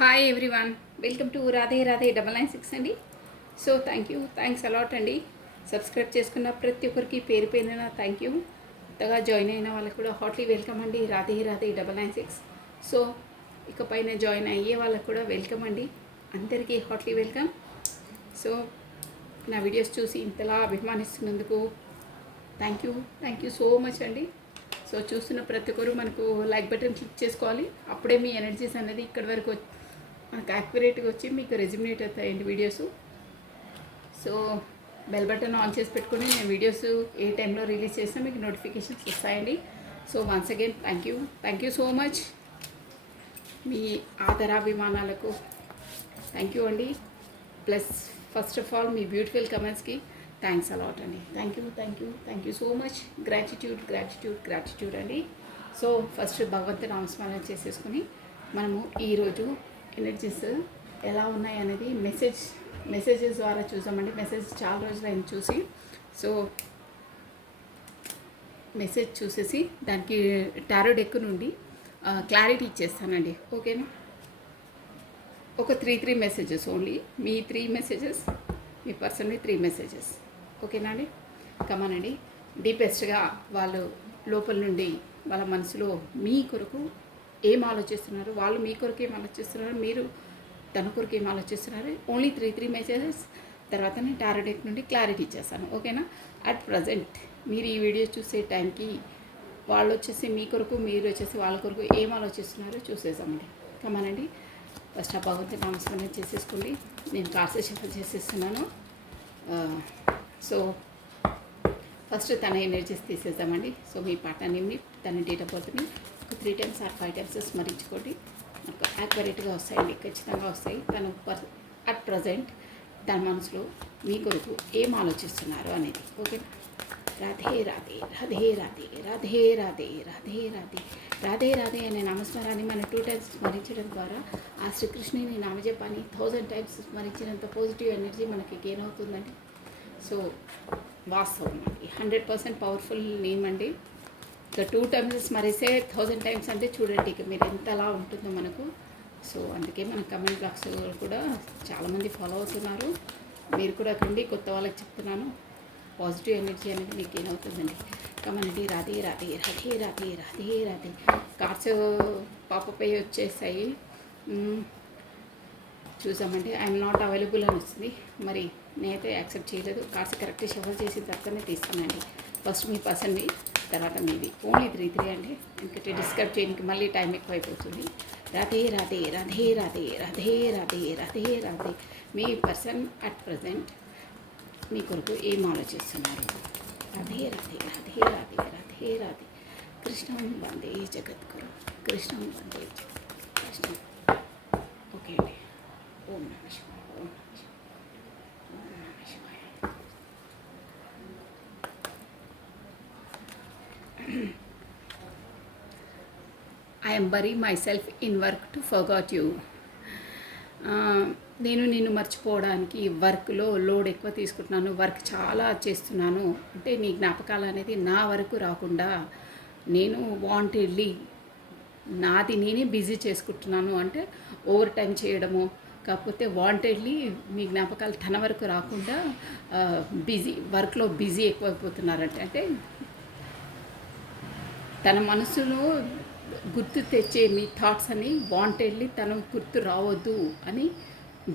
Hi everyone, welcome to Radhe Radhe 996 అండి. So thanks a lot అండి. Subscribe చేసుకున్న ప్రతి ఒక్కరికి పేరు పేరున థ్యాంక్ యూ. కొత్తగా జాయిన్ అయిన వాళ్ళకి కూడా హార్ట్లీ వెల్కమ్ అండి. రాధే రాధే 996. సో ఇకపైన జాయిన్ అయ్యే వాళ్ళకి కూడా వెల్కమ్ అండి. అందరికీ హార్ట్లీ వెల్కమ్. సో నా వీడియోస్ చూసి ఇంతలా అభిమానిస్తున్నందుకు థ్యాంక్ యూ సో మచ్ అండి. సో చూస్తున్న ప్రతి ఒక్కరు మనకు లైక్ బటన్ క్లిక్ చేసుకోవాలి. అప్పుడే మీ ఎనర్జీస్ అనేది ఇక్కడి వరకు మనకు యాక్యురేట్గా వచ్చి మీకు రెజ్యుమినేట్ అవుతాయండి videos. So bell button on చేసి పెట్టుకుని నేను వీడియోస్ ఏ టైంలో రిలీజ్ చేసినా మీకు నోటిఫికేషన్స్ వస్తాయండి. So once again thank you so much. మీ ఆదరాభిమానాలకు థ్యాంక్ యూ అండి. ప్లస్ ఫస్ట్ ఆఫ్ ఆల్ మీ బ్యూటిఫుల్ కమెంట్స్కి థ్యాంక్స్ అలాట్ అండి. Thank you so much. Gratitude అండి. సో ఫస్ట్ భగవంతు నామస్మరణ చేసేసుకుని మనము ఈరోజు ఎనర్జీస్ ఎలా ఉన్నాయి అనేది మెసేజెస్ ద్వారా చూసామండి. మెసేజ్ చాలా రోజులు ఆయన చూసి, సో మెసేజ్ చూసేసి దానికి టారో డెక్ నుండి క్లారిటీ ఇచ్చేస్తానండి. ఓకేనా? ఒక త్రీ మెసేజెస్ ఓన్లీ. మీ 3 మెసేజెస్, మీ పర్సన్వి 3 మెసేజెస్. ఓకేనా అండి? కమానండి. డీపెస్ట్గా వాళ్ళు లోపల నుండి వాళ్ళ మనసులో మీ కొరకు ఏం ఆలోచిస్తున్నారు, వాళ్ళు మీ కొరకు ఏం ఆలోచిస్తున్నారు, మీరు తన కొరకు ఏం ఆలోచిస్తున్నారు. Only three messages. తర్వాత నేను టారో డెక్ నుండి క్లారిటీ ఇచ్చేస్తాను. ఓకేనా? అట్ ప్రజెంట్ మీరు ఈ వీడియో చూసే టైంకి వాళ్ళు వచ్చేసి మీ కొరకు, మీరు వచ్చేసి వాళ్ళ కొరకు ఏం ఆలోచిస్తున్నారో చూసేసామండి. కమానండి. ఫస్ట్ ఆ భగవంతుని నామస్మరణ చేసేసుకోండి. నేను కార్డ్స్ షఫల్ చేసేస్తున్నాను. సో ఫస్ట్ తన ఎనర్జీస్ తీసేద్దామండి. సో మీ పార్ట్నర్ నేమ్ని, తన డేట్ ఆఫ్ బర్త్ని ఒక 3 times ఆర్ 5 times స్మరించుకోండి. నాకు యాక్యురేట్గా వస్తాయండి, ఖచ్చితంగా వస్తాయి. తను అట్ ప్రజెంట్ తన మనసులో మీ కొరకు ఏం ఆలోచిస్తున్నారు అనేది. ఓకే? రాధే రాధే రాధే రాధే రాధే రాధే రాధే రాధే రాధే రాధే అనే నామస్మరాన్ని మనం 2 times స్మరించడం ద్వారా ఆ శ్రీకృష్ణుని నామజపాన్ని 1000 times స్మరించినంత పాజిటివ్ ఎనర్జీ మనకి గెయిన్ అవుతుందండి. సో వాస్తవం అండి, 100% పవర్ఫుల్ నేమ్ అండి. ఇక 2 times స్మరిస్తే 1000 times అంటే చూడండి ఇక మీరు ఎంతలా ఉంటుందో మనకు. సో అందుకే మన కమెంట్ బాక్స్ కూడా చాలామంది ఫాలో అవుతున్నారు. మీరు కూడా కండి, కొత్త వాళ్ళకి చెప్తున్నాను. పాజిటివ్ ఎనర్జీ అనేది మీకు ఏమవుతుందండి. కమనండి. రాధే రాధే రాధే రాధే రాధే రాధే. కార్డ్స్ పాపపై వచ్చేసాయి, చూసామండి. ఐఎమ్ నాట్ అవైలబుల్ అని వస్తుంది. మరి నేనైతే యాక్సెప్ట్ చేయలేదు. కార్డ్స్ కరెక్ట్ షఫల్ చేసిన తర్వాతనే తీస్తానండి. ఫస్ట్ మీ పర్సన్వి, తర్వాత మీది. ఓన్లీ 3 అండి. ఎందుకంటే డిస్కస్ చేయడానికి మళ్ళీ టైం ఎక్కువ అయిపోతుంది. రాధే రాధే రాధే రాధే రాధే రాధే రాధే రాధే. మీ పర్సన్ అట్ ప్రజెంట్ మీ కొరకు ఏం ఆలోచిస్తున్నారు? రాధే రాధే రాధే రాధే రాధే రాధే. కృష్ణం వందే జగద్గురు, కృష్ణం వందే కృష్ణ. ఓకే అండి. ఓం నమ శివాయ, ఓం నమ శివాయ, ఓం నమ శివాయ. I am burying myself in work to forget you. నేను నిన్ను మర్చిపోవడానికి వర్క్లో లోడ్ ఎక్కువ తీసుకుంటున్నాను, వర్క్ చాలా చేస్తున్నాను. అంటే నీ జ్ఞాపకాలు అనేది నా వరకు రాకుండా నేను వాంటెడ్లీ నాది నేనే బిజీ చేసుకుంటున్నాను. అంటే ఓవర్ టైం చేయడము, కాకపోతే వాంటెడ్లీ మీ జ్ఞాపకాలు తన వరకు రాకుండా వర్క్లో బిజీ ఎక్కువైపోతున్నారంటే, అంటే తన మనసులో గుర్తు తెచ్చే మీ థాట్స్ అని వాంటెడ్లీ తను గుర్తు రావద్దు అని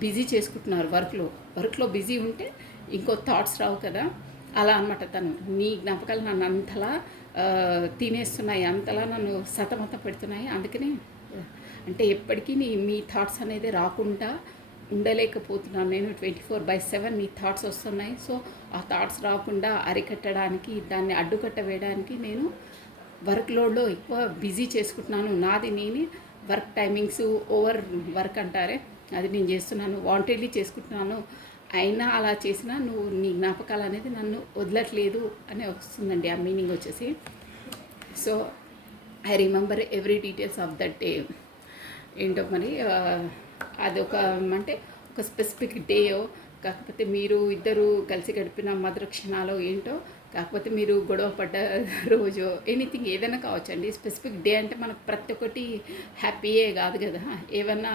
బిజీ చేసుకుంటున్నారు. వర్క్లో బిజీ ఉంటే ఇంకో థాట్స్ రావు కదా, అలా అనమాట. తను నీ జ్ఞాపకాలు నన్ను అంతలా తినేస్తున్నాయి, అంతలా నన్ను సతమత పెడుతున్నాయి. అందుకనే అంటే ఎప్పటికీ మీ థాట్స్ అనేది రాకుండా ఉండలేకపోతున్నాను నేను. 24/7 మీ థాట్స్ వస్తున్నాయి. సో ఆ థాట్స్ రాకుండా అరికట్టడానికి, దాన్ని అడ్డుకట్ట వేయడానికి నేను వర్క్ లోడ్లో ఎక్కువ బిజీ చేసుకుంటున్నాను. నాది నేనే వర్క్ టైమింగ్స్, ఓవర్ వర్క్ అంటారే, అది నేను చేస్తున్నాను, వాంటెడ్లీ చేసుకుంటున్నాను. అయినా అలా చేసినా నువ్వు నీ జ్ఞాపకాలు అనేది నన్ను వదలట్లేదు అని వస్తుందండి ఆ మీనింగ్ వచ్చేసి. So I remember every details of that day. ఏంటో మరి అది అంటే ఒక స్పెసిఫిక్ డే కాకపోతే మీరు ఇద్దరు కలిసి గడిపిన మధుర క్షణాలు ఏంటో, కాకపోతే మీరు గొడవ పడ్డ రోజు ఎనీథింగ్ ఏదైనా కావచ్చండి. స్పెసిఫిక్ డే అంటే మనకు ప్రతి ఒక్కటి హ్యాపీయే కాదు కదా, ఏమన్నా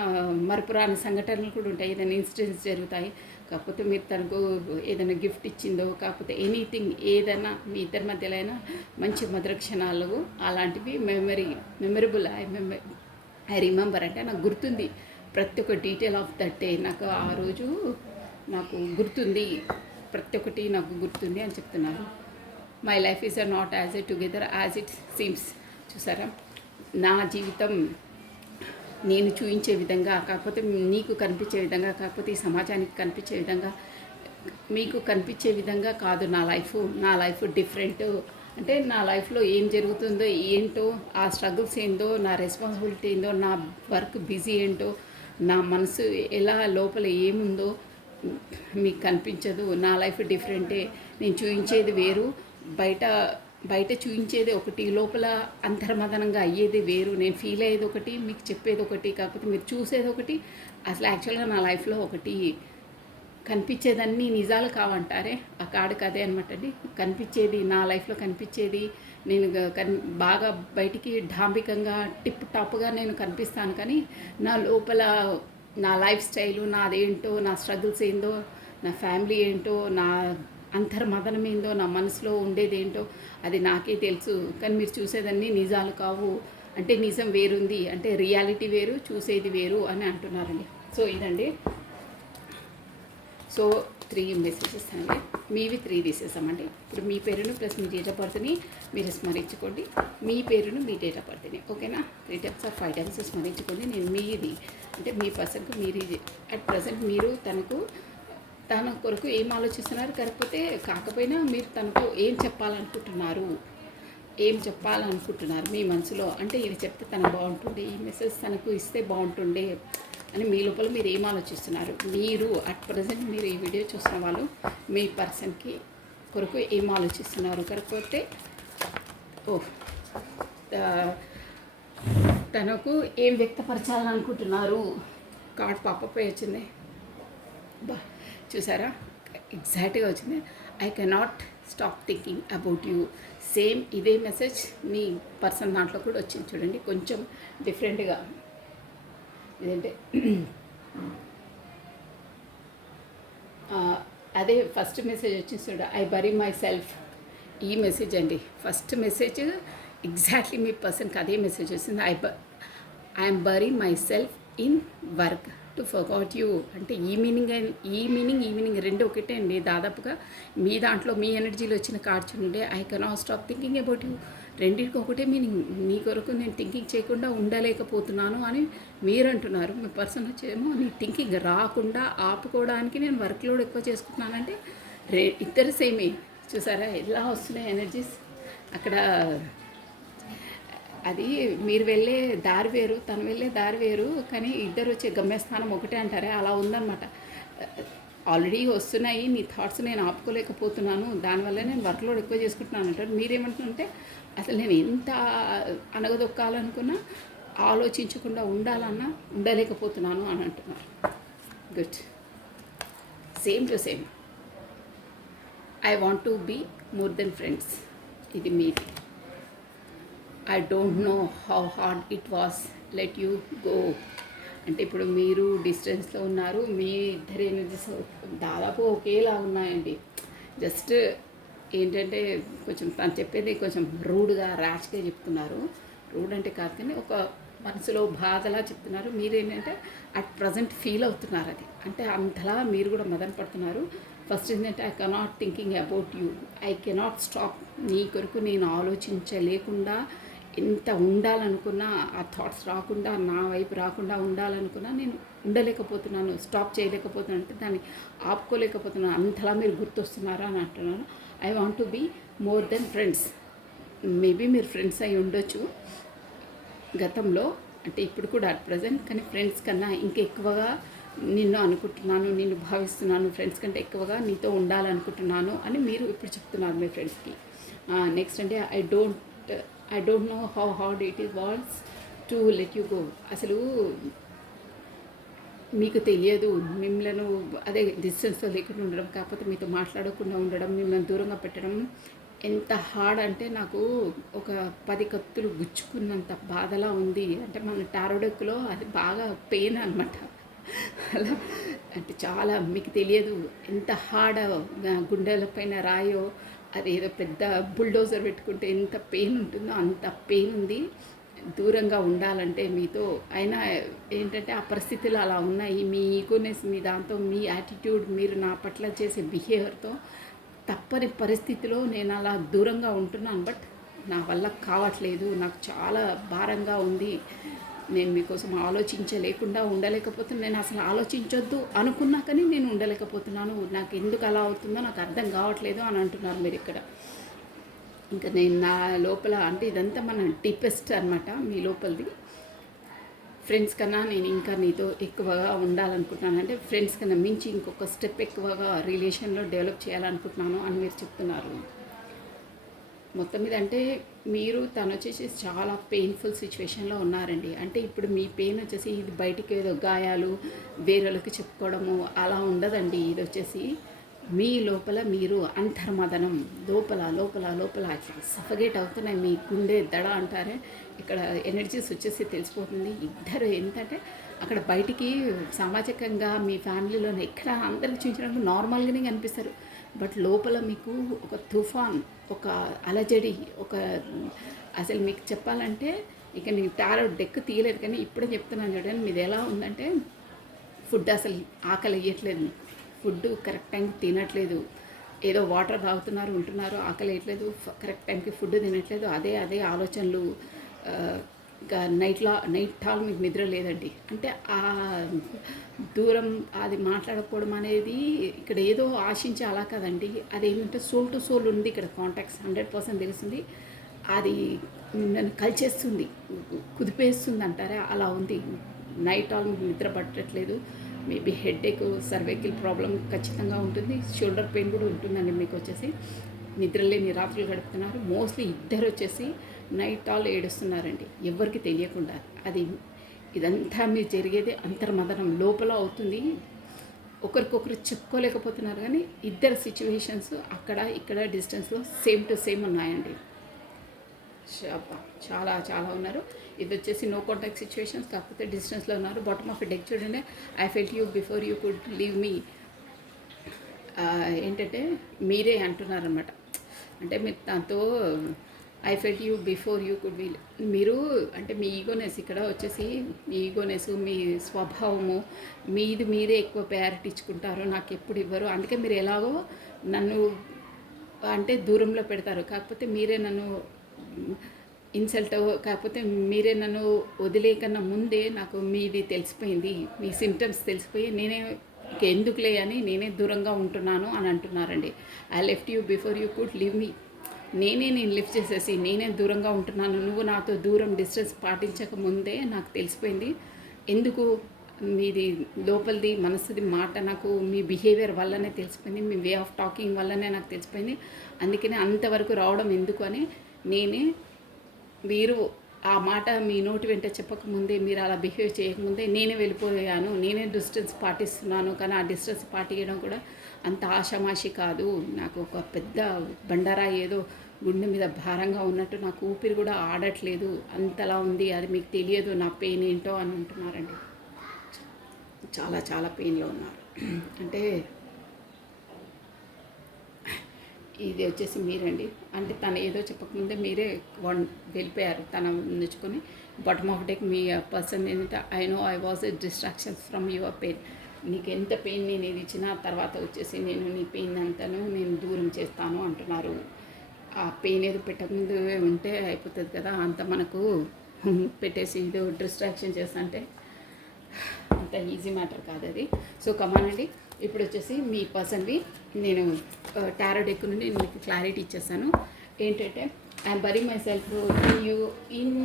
మరపురాని సంఘటనలు కూడా ఉంటాయి, ఏదైనా ఇన్సిడెంట్స్ జరుగుతాయి. కాకపోతే మీరు తనకు ఏదైనా గిఫ్ట్ ఇచ్చిందో, కాకపోతే ఎనీథింగ్ ఏదైనా మీ ఇద్దరి మధ్యలో అయినా మంచి మధుర క్షణాలు అలాంటివి మెమరబుల్ ఐ రిమెంబర్ అంటే నాకు గుర్తుంది. ప్రతి ఒక్క డీటెయిల్ ఆఫ్ దట్ డే నాకు ఆ రోజు నాకు గుర్తుంది, ప్రతి ఒక్కటి నాకు గుర్తుంది అని చెప్తున్నారు. My life is not as a together as it seems. చూసారా, నా జీవితం నేను చూపించే విధంగా కాకపోతే నీకు కనిపించే విధంగా, కాకపోతే ఈ సమాజానికి కనిపించే విధంగా, మీకు కనిపించే విధంగా కాదు నా లైఫ్ డిఫరెంట్. అంటే నా లైఫ్లో ఏం జరుగుతుందో ఏంటో, ఆ స్ట్రగుల్స్ ఏందో, నా రెస్పాన్సిబిలిటీ ఏందో, నా వర్క్ బిజీ ఏంటో, నా మనసు ఎలా లోపల ఏముందో మీకు కనిపించదు. నా లైఫ్ డిఫరెంటే. నేను చూపించేది వేరు, బయట చూపించేది ఒకటి, లోపల అంతర్మదనంగా అయ్యేది వేరు. నేను ఫీల్ అయ్యేది ఒకటి, మీకు చెప్పేది ఒకటి, కాకపోతే మీరు చూసేది ఒకటి. అసలు యాక్చువల్గా నా లైఫ్లో ఒకటి కనిపించేదన్నీ నిజాలు కావంటారే, ఆ కాడికి అదే అనమాట అండి. కనిపించేది నా లైఫ్లో కనిపించేది నేను బాగా బయటికి డాంబికంగా టిప్ టాప్గా నేను కనిపిస్తాను, కానీ నా లోపల నా లైఫ్ స్టైలు నాదేంటో, నా స్ట్రగుల్స్ ఏందో, నా ఫ్యామిలీ ఏంటో, నా అంతర్మదనం ఏందో, నా మనసులో ఉండేది ఏంటో అది నాకే తెలుసు. కానీ మీరు చూసేదన్నీ నిజాలు కావు. అంటే నిజం వేరుంది, అంటే రియాలిటీ వేరు, చూసేది వేరు అని అంటున్నారండి. సో ఇదండి. సో 3 మెసేజెస్ అండి, మీవి 3 తీసేసామండి. ఇప్పుడు మీ పేరును ప్లస్ మీ డేట్ ఆఫ్ బర్త్ని మీరు స్మరించుకోండి. మీ పేరును మీ డేట్ ఆఫ్ బర్త్ని, ఓకేనా? 3 times or 5 times స్మరించుకోండి. నేను మీది అంటే మీ పర్సన్కు మీరు అట్ ప్రజెంట్ మీరు తన కొరకు ఏం ఆలోచిస్తున్నారు, కాకపోయినా మీరు తనకు ఏం చెప్పాలనుకుంటున్నారు మీ మనసులో. అంటే ఇది చెప్తే తనకు బాగుంటుండే, ఈ మెసేజ్ తనకు ఇస్తే బాగుంటుండే అని మీ లోపల మీరు ఏం ఆలోచిస్తున్నారు. మీరు అట్ ప్రజెంట్ మీరు ఈ వీడియో చూసిన వాళ్ళు మీ పర్సన్కి కొరకు ఏం ఆలోచిస్తున్నారు, కాకపోతే తనకు ఏం వ్యక్తపరచాలనుకుంటున్నారు. కార్డ్ పాపపై వచ్చింది, చూసారా, ఎగ్జాక్ట్గా వచ్చింది. I cannot stop thinking about you. Same ఇదే మెసేజ్ మీ పర్సన్ దాంట్లో కూడా వచ్చింది చూడండి, కొంచెం డిఫరెంట్గా. ఇదంటే అదే ఫస్ట్ మెసేజ్ వచ్చింది చూడ, ఐ బరీ మై సెల్ఫ్. ఈ మెసేజ్ అండి ఫస్ట్ మెసేజ్, ఎగ్జాక్ట్లీ మీ పర్సన్కి అదే మెసేజ్ వచ్చింది. I'm bury myself in work to forgot you. అంటే ఈ మీనింగ్ రెండు ఒకటే అండి దాదాపుగా. మీ దాంట్లో మీ ఎనర్జీలో వచ్చిన కార్డ్ చూడండి, I cannot stop thinking about you. రెండింటికి ఒకటే మీనింగ్. నీ కొరకు నేను థింకింగ్ చేయకుండా ఉండలేకపోతున్నాను అని మీరు అంటున్నారు. మీ పర్సన్ వచ్చేమో నీ థింకింగ్ రాకుండా ఆపుకోవడానికి నేను వర్క్ లోడ్ ఎక్కువ చేసుకుంటున్నానంటే ఇద్దరు సేమే. చూసారా ఎలా వస్తున్నాయి ఎనర్జీస్ అక్కడ. అది మీరు వెళ్ళే దారి వేరు, తను వెళ్ళే దారి వేరు, కానీ ఇద్దరు వచ్చే గమ్యస్థానం ఒకటే అంటారే, అలా ఉందన్నమాట. ఆల్రెడీ వస్తున్నాయి నీ థాట్స్, నేను ఆపుకోలేకపోతున్నాను, దానివల్ల నేను వర్క్లోడ్ ఎక్కువ చేసుకుంటున్నాను అంటారు. మీరేమంటుంటే అసలు నేను ఎంత అనగదొక్కాలనుకున్నా, ఆలోచించకుండా ఉండాలన్నా ఉండలేకపోతున్నాను అని అంటున్నారు. Good. Same to same. I want to be more than friends. ఇది మీది. I don't know how hard it was let you go. అంటే ఇప్పుడు మీరు డిస్టెన్స్లో ఉన్నారు, మీ ఇద్దరు ఎనర్జీస్ దాదాపు ఒకేలా ఉన్నాయండి. జస్ట్ ఏంటంటే కొంచెం తను చెప్పేది కొంచెం రూడ్గా ర్యాష్గా చెప్తున్నారు. రూడ్ అంటే కాదు కానీ ఒక మనసులో బాధలా చెప్తున్నారు. మీరేంటంటే అట్ ప్రజెంట్ ఫీల్ అవుతున్నారు. అది అంటే అంతలా మీరు కూడా మదన పడుతున్నారు. ఫస్ట్ ఏంటంటే I cannot thinking about you, I cannot stop. నీ కొరకు నేను ఆలోచించలేకుండా, ఎంత ఉండాలనుకున్నా ఆ థాట్స్ రాకుండా, నా వైపు రాకుండా ఉండాలనుకున్నా నేను ఉండలేకపోతున్నాను, స్టాప్ చేయలేకపోతున్నాను, అంటే దాన్ని ఆపుకోలేకపోతున్నాను. అంతలా మీరు గుర్తొస్తున్నారా అని అంటున్నాను. I want to be more than friends. Maybe మీరు ఫ్రెండ్స్ అయి ఉండొచ్చు గతంలో, అంటే ఇప్పుడు కూడా అట్ ప్రజెంట్, కానీ ఫ్రెండ్స్ కన్నా ఇంకెక్కువగా నిన్ను అనుకుంటున్నాను, నిన్ను భావిస్తున్నాను, ఫ్రెండ్స్ కంటే ఎక్కువగా నీతో ఉండాలనుకుంటున్నాను అని మీరు ఇప్పుడు చెప్తున్నారు మీ ఫ్రెండ్స్కి. నెక్స్ట్ అంటే I don't know how hard it is was to let you go. అసలు మీకు తెలియదు మిమ్మల్ని అదే డిస్టెన్స్లో లేకుండా ఉండడం, కాకపోతే మీతో మాట్లాడకుండా ఉండడం, మిమ్మల్ని దూరంగా పెట్టడం ఎంత హార్డ్ అంటే నాకు ఒక 10 కత్తులు గుచ్చుకున్నంత బాధలా ఉంది. అంటే మన టారోడెక్లో అది బాగా పెయిన్ అనమాట. అలా అంటే చాలా మీకు తెలియదు ఎంత హార్డ్ గుండెల పైన రాయో, అది ఏదో పెద్ద బుల్డోజర్ పెట్టుకుంటే ఎంత పెయిన్ ఉంటుందో అంత పెయిన్ ఉంది. దూరంగా ఉండాలంటే మీతో అయినా ఏంటంటే ఆ పరిస్థితులు అలా ఉన్నాయి. మీ ఈగోనెస్, మీ దాంతో, మీ యాటిట్యూడ్, మీరు నా పట్ల చేసే బిహేవియర్తో తప్పని పరిస్థితిలో నేను అలా దూరంగా ఉంటున్నాను. బట్ నా వల్ల కావట్లేదు, నాకు చాలా భారంగా ఉంది. నేను మీకోసం ఆలోచించలేకుండా ఉండలేకపోతున్నాను. నేను అసలు ఆలోచించొద్దు అనుకున్నా కానీ నేను ఉండలేకపోతున్నాను. నాకు ఎందుకు అలా అవుతుందో నాకు అర్థం కావట్లేదు అని అంటున్నారు మీరు ఇక్కడ. ఇంకా నేను నా లోపల అంటే ఇదంతా మన డీపెస్ట్ అనమాట మీ లోపలిది. ఫ్రెండ్స్ కన్నా నేను ఇంకా నీతో ఎక్కువగా ఉండాలనుకుంటున్నాను, అంటే ఫ్రెండ్స్ కన్నా మించి ఇంకొక స్టెప్ ఎక్కువగా రిలేషన్లో డెవలప్ చేయాలనుకుంటున్నాను అని మీరు చెప్తున్నారు. మొత్తం మీద అంటే మీరు తను వచ్చేసి చాలా పెయిన్ఫుల్ సిచ్యువేషన్లో ఉన్నారండి. అంటే ఇప్పుడు మీ పెయిన్ వచ్చేసి ఇది బయటికి ఏదో గాయాలు వేరేళ్ళకి చెప్పుకోవడము అలా ఉండదండి. ఇది వచ్చేసి మీ లోపల మీరు అంతర్మదనం లోపల లోపల లోపల సఫగేట్ అవుతున్నాయి. మీ గుండె దడ అంటారే, ఇక్కడ ఎనర్జీస్ వచ్చేసి తెలిసిపోతుంది. ఇద్దరు ఏంటంటే అక్కడ బయటికి సామాజికంగా మీ ఫ్యామిలీలోనే ఎక్కడ అందరికి చూపించడానికి నార్మల్గానే కనిపిస్తారు. బట్ లోపల మీకు ఒక తుఫాన్, ఒక అలజడి, ఒక అసలు మీకు చెప్పాలంటే ఇక నేను టారో డెక్ తీయలేదు కానీ ఇప్పుడే చెప్తున్నాను చూడండి. మీది ఎలా ఉందంటే ఫుడ్ అసలు ఆకలి వేయట్లేదు, ఫుడ్ కరెక్ట్ టైంకి తినట్లేదు, ఏదో వాటర్ తాగుతున్నారు ఉంటున్నారు, ఆకలి వేయట్లేదు, కరెక్ట్ టైంకి ఫుడ్ తినట్లేదు, అదే అదే ఆలోచనలు. ఇంకా నైట్ టాల్ మీకు నిద్ర లేదండి. అంటే ఆ దూరం అది మాట్లాడకపోవడం అనేది ఇక్కడ ఏదో ఆశించి అలా కాదండి. అది ఏంటంటే సోల్ టు సోల్ ఉంది ఇక్కడ, కాంటాక్ట్స్ 100% తెలుస్తుంది. అది నన్ను కలిచేస్తుంది, కుదిపేస్తుంది అంటారా, అలా ఉంది. నైట్ ఆల్ మీకు నిద్ర పట్టట్లేదు, మేబీ హెడేక్, సర్వైకల్ ప్రాబ్లం ఖచ్చితంగా ఉంటుంది, షోల్డర్ పెయిన్ కూడా ఉంటుందండి. మీకు వచ్చేసి నిద్రలేని రాత్రులు గడుపుతున్నారు. మోస్ట్లీ ఇద్దరు వచ్చేసి నైట్ ఆల్ ఏడుస్తున్నారండి, ఎవరికి తెలియకుండా. అది ఇదంతా మీరు జరిగేది అంతర్మదనం లోపల అవుతుంది. ఒకరికొకరు చెప్పుకోలేకపోతున్నారు కానీ ఇద్దరు సిచ్యువేషన్స్ అక్కడ ఇక్కడ డిస్టెన్స్లో సేమ్ టు సేమ్ ఉన్నాయండి. చాలా చాలా ఉన్నారు. ఇది వచ్చేసి నో కాంటాక్ట్ సిచ్యువేషన్స్, కాకపోతే డిస్టెన్స్లో ఉన్నారు. బాటమ్ ఆఫ్ డెక్ చూడండి, I felt you before you could leave me. ఏంటంటే మీరే అంటున్నారనమాట. అంటే మీరు దాంతో I felt you before you could be, మీరు అంటే మీ ఈగోనెస్ ఇక్కడ వచ్చేసి మీ ఈగోనెస్, మీ స్వభావము మీది మీరే ఎక్కువ ప్రయారిటీ ఇచ్చుకుంటారు, నాకు ఎప్పుడు ఇవ్వరు. అందుకే మీరు ఎలాగో నన్ను అంటే దూరంలో పెడతారు, కాకపోతే మీరే నన్ను ఇన్సల్ట్, కాకపోతే మీరే నన్ను వదిలేకన్నా ముందే నాకు మీది తెలిసిపోయింది, మీ సిమ్టమ్స్ తెలిసిపోయి నేనే ఇక ఎందుకులే అని నేనే దూరంగా ఉంటున్నాను అని అంటున్నారండి. I left you before you could leave మీ. నేను లిఫ్ట్ చేసేసి నేనే దూరంగా ఉంటున్నాను, నువ్వు నాతో దూరం డిస్టెన్స్ పాటించక ముందే నాకు తెలిసిపోయింది. ఎందుకు మీది లోపలిది మనసుది మాట నాకు మీ బిహేవియర్ వల్లనే తెలిసిపోయింది, మీ వే ఆఫ్ టాకింగ్ వల్లనే నాకు తెలిసిపోయింది. అందుకనే అంతవరకు రావడం ఎందుకు అని నేనే, మీరు ఆ మాట మీ నోటి వెంట చెప్పకముందే, మీరు అలా బిహేవ్ చేయకముందే నేనే వెళ్ళిపోయాను, నేనే డిస్టెన్స్ పాటిస్తున్నాను. కానీ ఆ డిస్టెన్స్ పాటించడం కూడా అంత ఆషామాషి కాదు. నాకు ఒక పెద్ద బండారా ఏదో గుండె మీద భారంగా ఉన్నట్టు, నాకు ఊపిరి కూడా ఆడట్లేదు, అంతలా ఉంది. అది మీకు తెలియదు నా పెయిన్ ఏంటో అని అంటున్నారండి. చాలా చాలా పెయిన్లో ఉన్నారు. అంటే ఇది వచ్చేసి మీరండి. అంటే తను ఏదో చెప్పకముందే మీరే వెళ్ళిపోయారు, తను నుంచుకొని. బాటమ్ ఆఫ్ డెక్ మీ పర్సన్ ఏంటంటే I know I was a distractions from your pain. నీకు ఎంత పెయిన్ నేను ఇది ఇచ్చినా తర్వాత వచ్చేసి నేను నీ పెయిన్ అంతాను నేను దూరం చేస్తాను అంటున్నారు. ఆ పెయిన్ ఏదో పెట్టకముందు ఉంటే అయిపోతుంది కదా, అంత మనకు పెట్టేసి ఏదో డిస్ట్రాక్షన్ చేస్తుంటే అంత ఈజీ మ్యాటర్ కాదు అది. సో కమానండి, ఇప్పుడు వచ్చేసి మీ పర్సన్వి నేను టారో డెక్ నుండి నేను మీకు క్లారిటీ ఇచ్చేస్తాను. ఏంటంటే I'm bury myself you in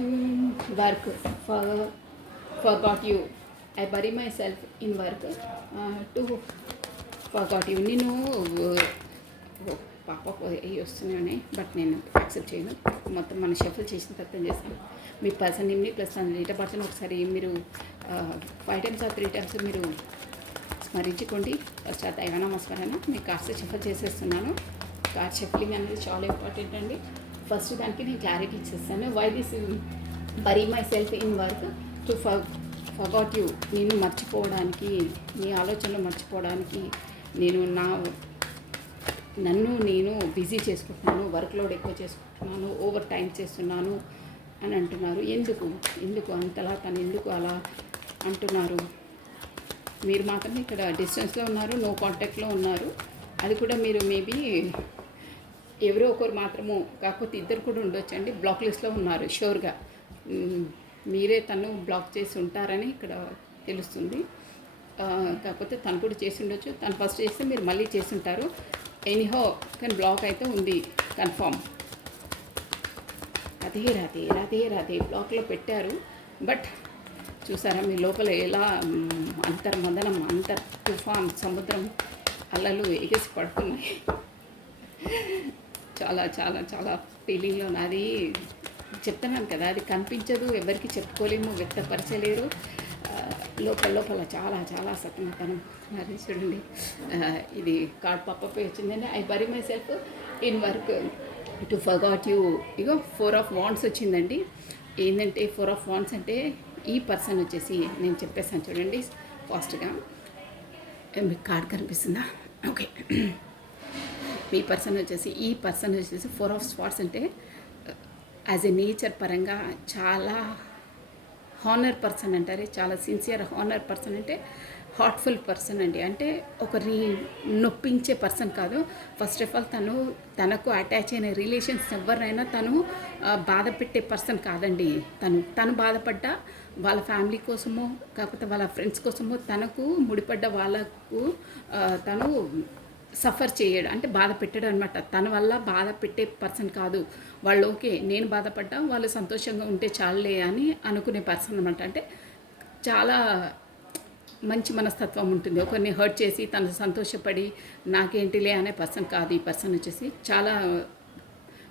work forgot you. I bury myself in work to forgot you. నేను పాప వస్తున్నాయి బట్ నేను యాక్సెప్ట్ చేయను. మొత్తం మన షఫల్ చేసిన తర్వాత చేస్తాను. మీ పర్సన్ నేమ్ని ప్లస్ తన డేట్ ఆఫ్ బర్త్ని ఒకసారి మీరు 5 టైమ్స్ ఆర్ 3 టైమ్స్ మీరు స్మరించుకోండి. ఫస్ట్ ఆ దైవనామస్మరణ మీకు కార్డ్స్ షఫల్ చేసేస్తున్నాను. కార్డ్ షఫలింగ్ అనేది చాలా ఇంపార్టెంట్ అండి. ఫస్ట్ దానికి నేను క్లారిటీ ఇచ్చేస్తాను. Why this bury myself in work to forgot you. నేను మర్చిపోవడానికి, నీ ఆలోచనలు మర్చిపోవడానికి నేను నన్ను నేను బిజీ చేసుకుంటున్నాను, వర్క్ లోడ్ ఎక్కువ చేసుకుంటున్నాను, ఓవర్ టైం చేస్తున్నాను అని అంటున్నారు. ఎందుకు అంతలా తను ఎందుకు అలా అంటున్నారు? మీరు మాత్రం ఇక్కడ డిస్టెన్స్లో ఉన్నారు, నో కాంటాక్ట్లో ఉన్నారు. అది కూడా మీరు మేబీ ఎవరో ఒకరు మాత్రము, కాకపోతే ఇద్దరు కూడా ఉండొచ్చండి. బ్లాక్ లిస్ట్లో ఉన్నారు షూర్గా. మీరే తను బ్లాక్ చేసి ఉంటారని ఇక్కడ తెలుస్తుంది. కాకపోతే తను కూడా చేసి ఉండొచ్చు. తను ఫస్ట్ చేస్తే మీరు మళ్ళీ చేసి ఉంటారు. ఎనీహో కానీ బ్లాక్ అయితే ఉంది కన్ఫామ్. రాదే బ్లాక్లో పెట్టారు. బట్ చూసారా మీ లోపల ఎలా అంతర్మదనం, తుఫాన్, సముద్రం అలలు ఎగసి పడుతున్నాయి. చాలా చాలా చాలా ఫీలింగ్లో నాది చెప్తున్నాను కదా, అది కనిపించదు, ఎవరికి చెప్పుకోలేము, వ్యక్తపరచలేరు. లోపల చాలా చాలా సతమతనం. అది చూడండి, ఇది కార్డ్ పప్పపై వచ్చిందండి. I bury myself in work to forgot you. Ego 4 of wands వచ్చిందండి. ఏంటంటే 4 ఆఫ్ వాండ్స్ అంటే ఈ పర్సన్ వచ్చేసి, నేను చెప్పేసాను చూడండి ఫాస్ట్గా. మీకు కార్డ్ కనిపిస్తుందా? ఓకే. ఈ పర్సన్ వచ్చేసి 4 ఆఫ్ స్పాట్స్ అంటే యాజ్ ఎ నేచర్ పరంగా చాలా హానర్ పర్సన్ అంటారు. చాలా సిన్సియర్ హానర్ పర్సన్ అంటే హార్ట్ఫుల్ పర్సన్ అండి. అంటే ఒకరిని నొప్పించే పర్సన్ కాదు. ఫస్ట్ ఆఫ్ ఆల్ తనకు అటాచ్ అయిన రిలేషన్స్ ఎవరినైనా తను బాధ పెట్టే పర్సన్ కాదండి. తను బాధపడ్డా వాళ్ళ ఫ్యామిలీ కోసమో, కాకపోతే వాళ్ళ ఫ్రెండ్స్ కోసమో, తనకు ముడిపడ్డ వాళ్ళకు తను సఫర్ చేయడు, అంటే బాధ పెట్టాడు అనమాట. తన వల్ల బాధ పెట్టే పర్సన్ కాదు. వాళ్ళు ఓకే, నేను బాధపడ్డా, వాళ్ళు సంతోషంగా ఉంటే చాలులే అని అనుకునే పర్సన్ అనమాట. అంటే చాలా మంచి మనస్తత్వం ఉంటుంది. ఒకరిని హర్ట్ చేసి తను సంతోషపడి నాకేంటిలే అనే పర్సన్ కాదు. ఈ పర్సన్ వచ్చేసి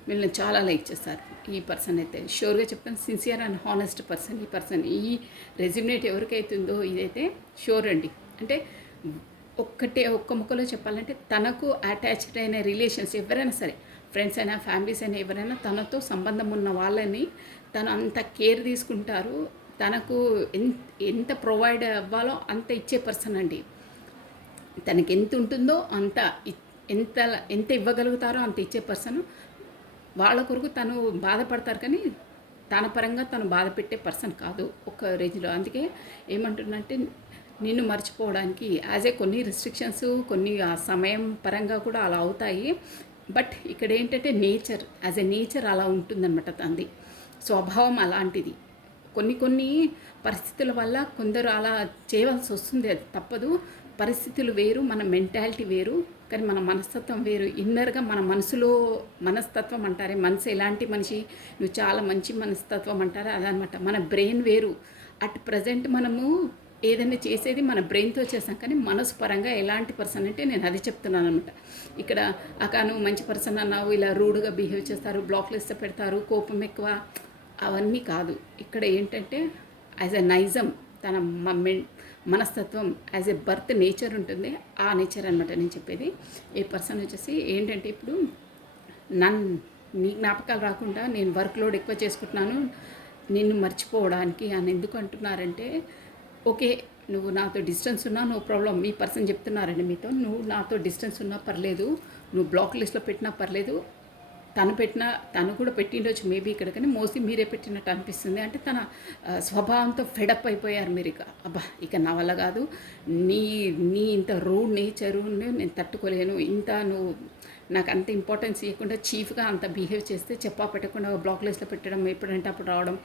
వీళ్ళని చాలా లైక్ చేస్తారు. ఈ పర్సన్ అయితే షూర్గా చెప్తాను, సిన్సియర్ అండ్ హానెస్ట్ పర్సన్ ఈ పర్సన్. ఈ రెజ్యూమినేట్ ఎవరికైతుందో ఇదైతే షూర్ అండి. అంటే ఒక్క ముక్కలో చెప్పాలంటే తనకు అటాచ్డ్ అయిన రిలేషన్స్ ఎవరైనా సరే, ఫ్రెండ్స్ అయినా ఫ్యామిలీస్ అయినా ఎవరైనా తనతో సంబంధం ఉన్న వాళ్ళని తను అంత కేర్ తీసుకుంటారు. తనకు ఎంత ప్రొవైడ్ అవ్వాలో అంత ఇచ్చే పర్సన్ అండి. తనకి ఎంత ఉంటుందో అంత ఎంత ఇవ్వగలుగుతారో అంత ఇచ్చే పర్సన్. వాళ్ళ కొరకు తను బాధపడతారు కానీ తన పరంగా తను బాధ పెట్టే పర్సన్ కాదు ఒక రేంజ్లో. అందుకే ఏమంటున్నంటే నిన్ను మర్చిపోవడానికి కొన్ని రిస్ట్రిక్షన్స్, కొన్ని ఆ సమయం పరంగా కూడా అలా అవుతాయి. బట్ ఇక్కడ ఏంటంటే యాజ్ ఎ నేచర్ అలా ఉంటుందన్నమాట. తంది స్వభావం అలాంటిది. కొన్ని పరిస్థితుల వల్ల కొందరు అలా చేయవలసి వస్తుంది, అది తప్పదు. పరిస్థితులు వేరు, మన మెంటాలిటీ వేరు, కానీ మన మనస్తత్వం వేరు. ఇన్నర్గా మన మనస్తత్వం అంటారే, మనసు ఎలాంటి మనిషి, నువ్వు చాలా మంచి మనస్తత్వం అంటారే అదనమాట. మన బ్రెయిన్ వేరు. అట్ ప్రజెంట్ మనము ఏదైనా చేసేది మన బ్రెయిన్తో చేస్తాం, కానీ మనసు పరంగా ఎలాంటి పర్సన్ అంటే నేను అది చెప్తున్నాను అనమాట. ఇక్కడ నువ్వు మంచి పర్సన్ అన్నావు, ఇలా రూడ్గా బిహేవ్ చేస్తారు, బ్లాక్ లిస్ట్ పెడతారు, కోపం ఎక్కువ, అవన్నీ కాదు. ఇక్కడ ఏంటంటే యాజ్ ఎ నైజం, తన మనస్తత్వం, యాజ్ ఎ బర్త్ నేచర్ ఉంటుంది, ఆ నేచర్ అనమాట నేను చెప్పేది. ఏ పర్సన్ వచ్చేసి ఏంటంటే ఇప్పుడు నీ జ్ఞాపకాలు రాకుండా నేను వర్క్ లోడ్ ఎక్కువ చేసుకుంటున్నాను నిన్ను మర్చిపోవడానికి అని ఎందుకు అంటున్నారంటే, ఓకే నువ్వు నాతో డిస్టెన్స్ ఉన్నా నో ప్రాబ్లం. మీ పర్సన్ చెప్తున్నారండి మీతో, నువ్వు నాతో డిస్టెన్స్ ఉన్నా పర్లేదు, నువ్వు బ్లాక్ లిస్ట్లో పెట్టినా పర్లేదు, తను కూడా పెట్టిండొచ్చు మేబీ ఇక్కడ, కానీ మోస్ట్లీ మీరే పెట్టినట్టు అనిపిస్తుంది. అంటే తన స్వభావంతో ఫెడప్ అయిపోయారు మీరు. ఇక నా వల్ల కాదు, నీ ఇంత రూడ్ నేచరు నేను తట్టుకోలేను, నువ్వు నాకు అంత ఇంపార్టెన్స్ ఇవ్వకుండా చీఫ్గా అంత బిహేవ్ చేస్తే చెప్పా పెట్టకుండా బ్లాక్ లిస్ట్లో పెట్టడం, ఎప్పుడంటే అప్పుడు రావడం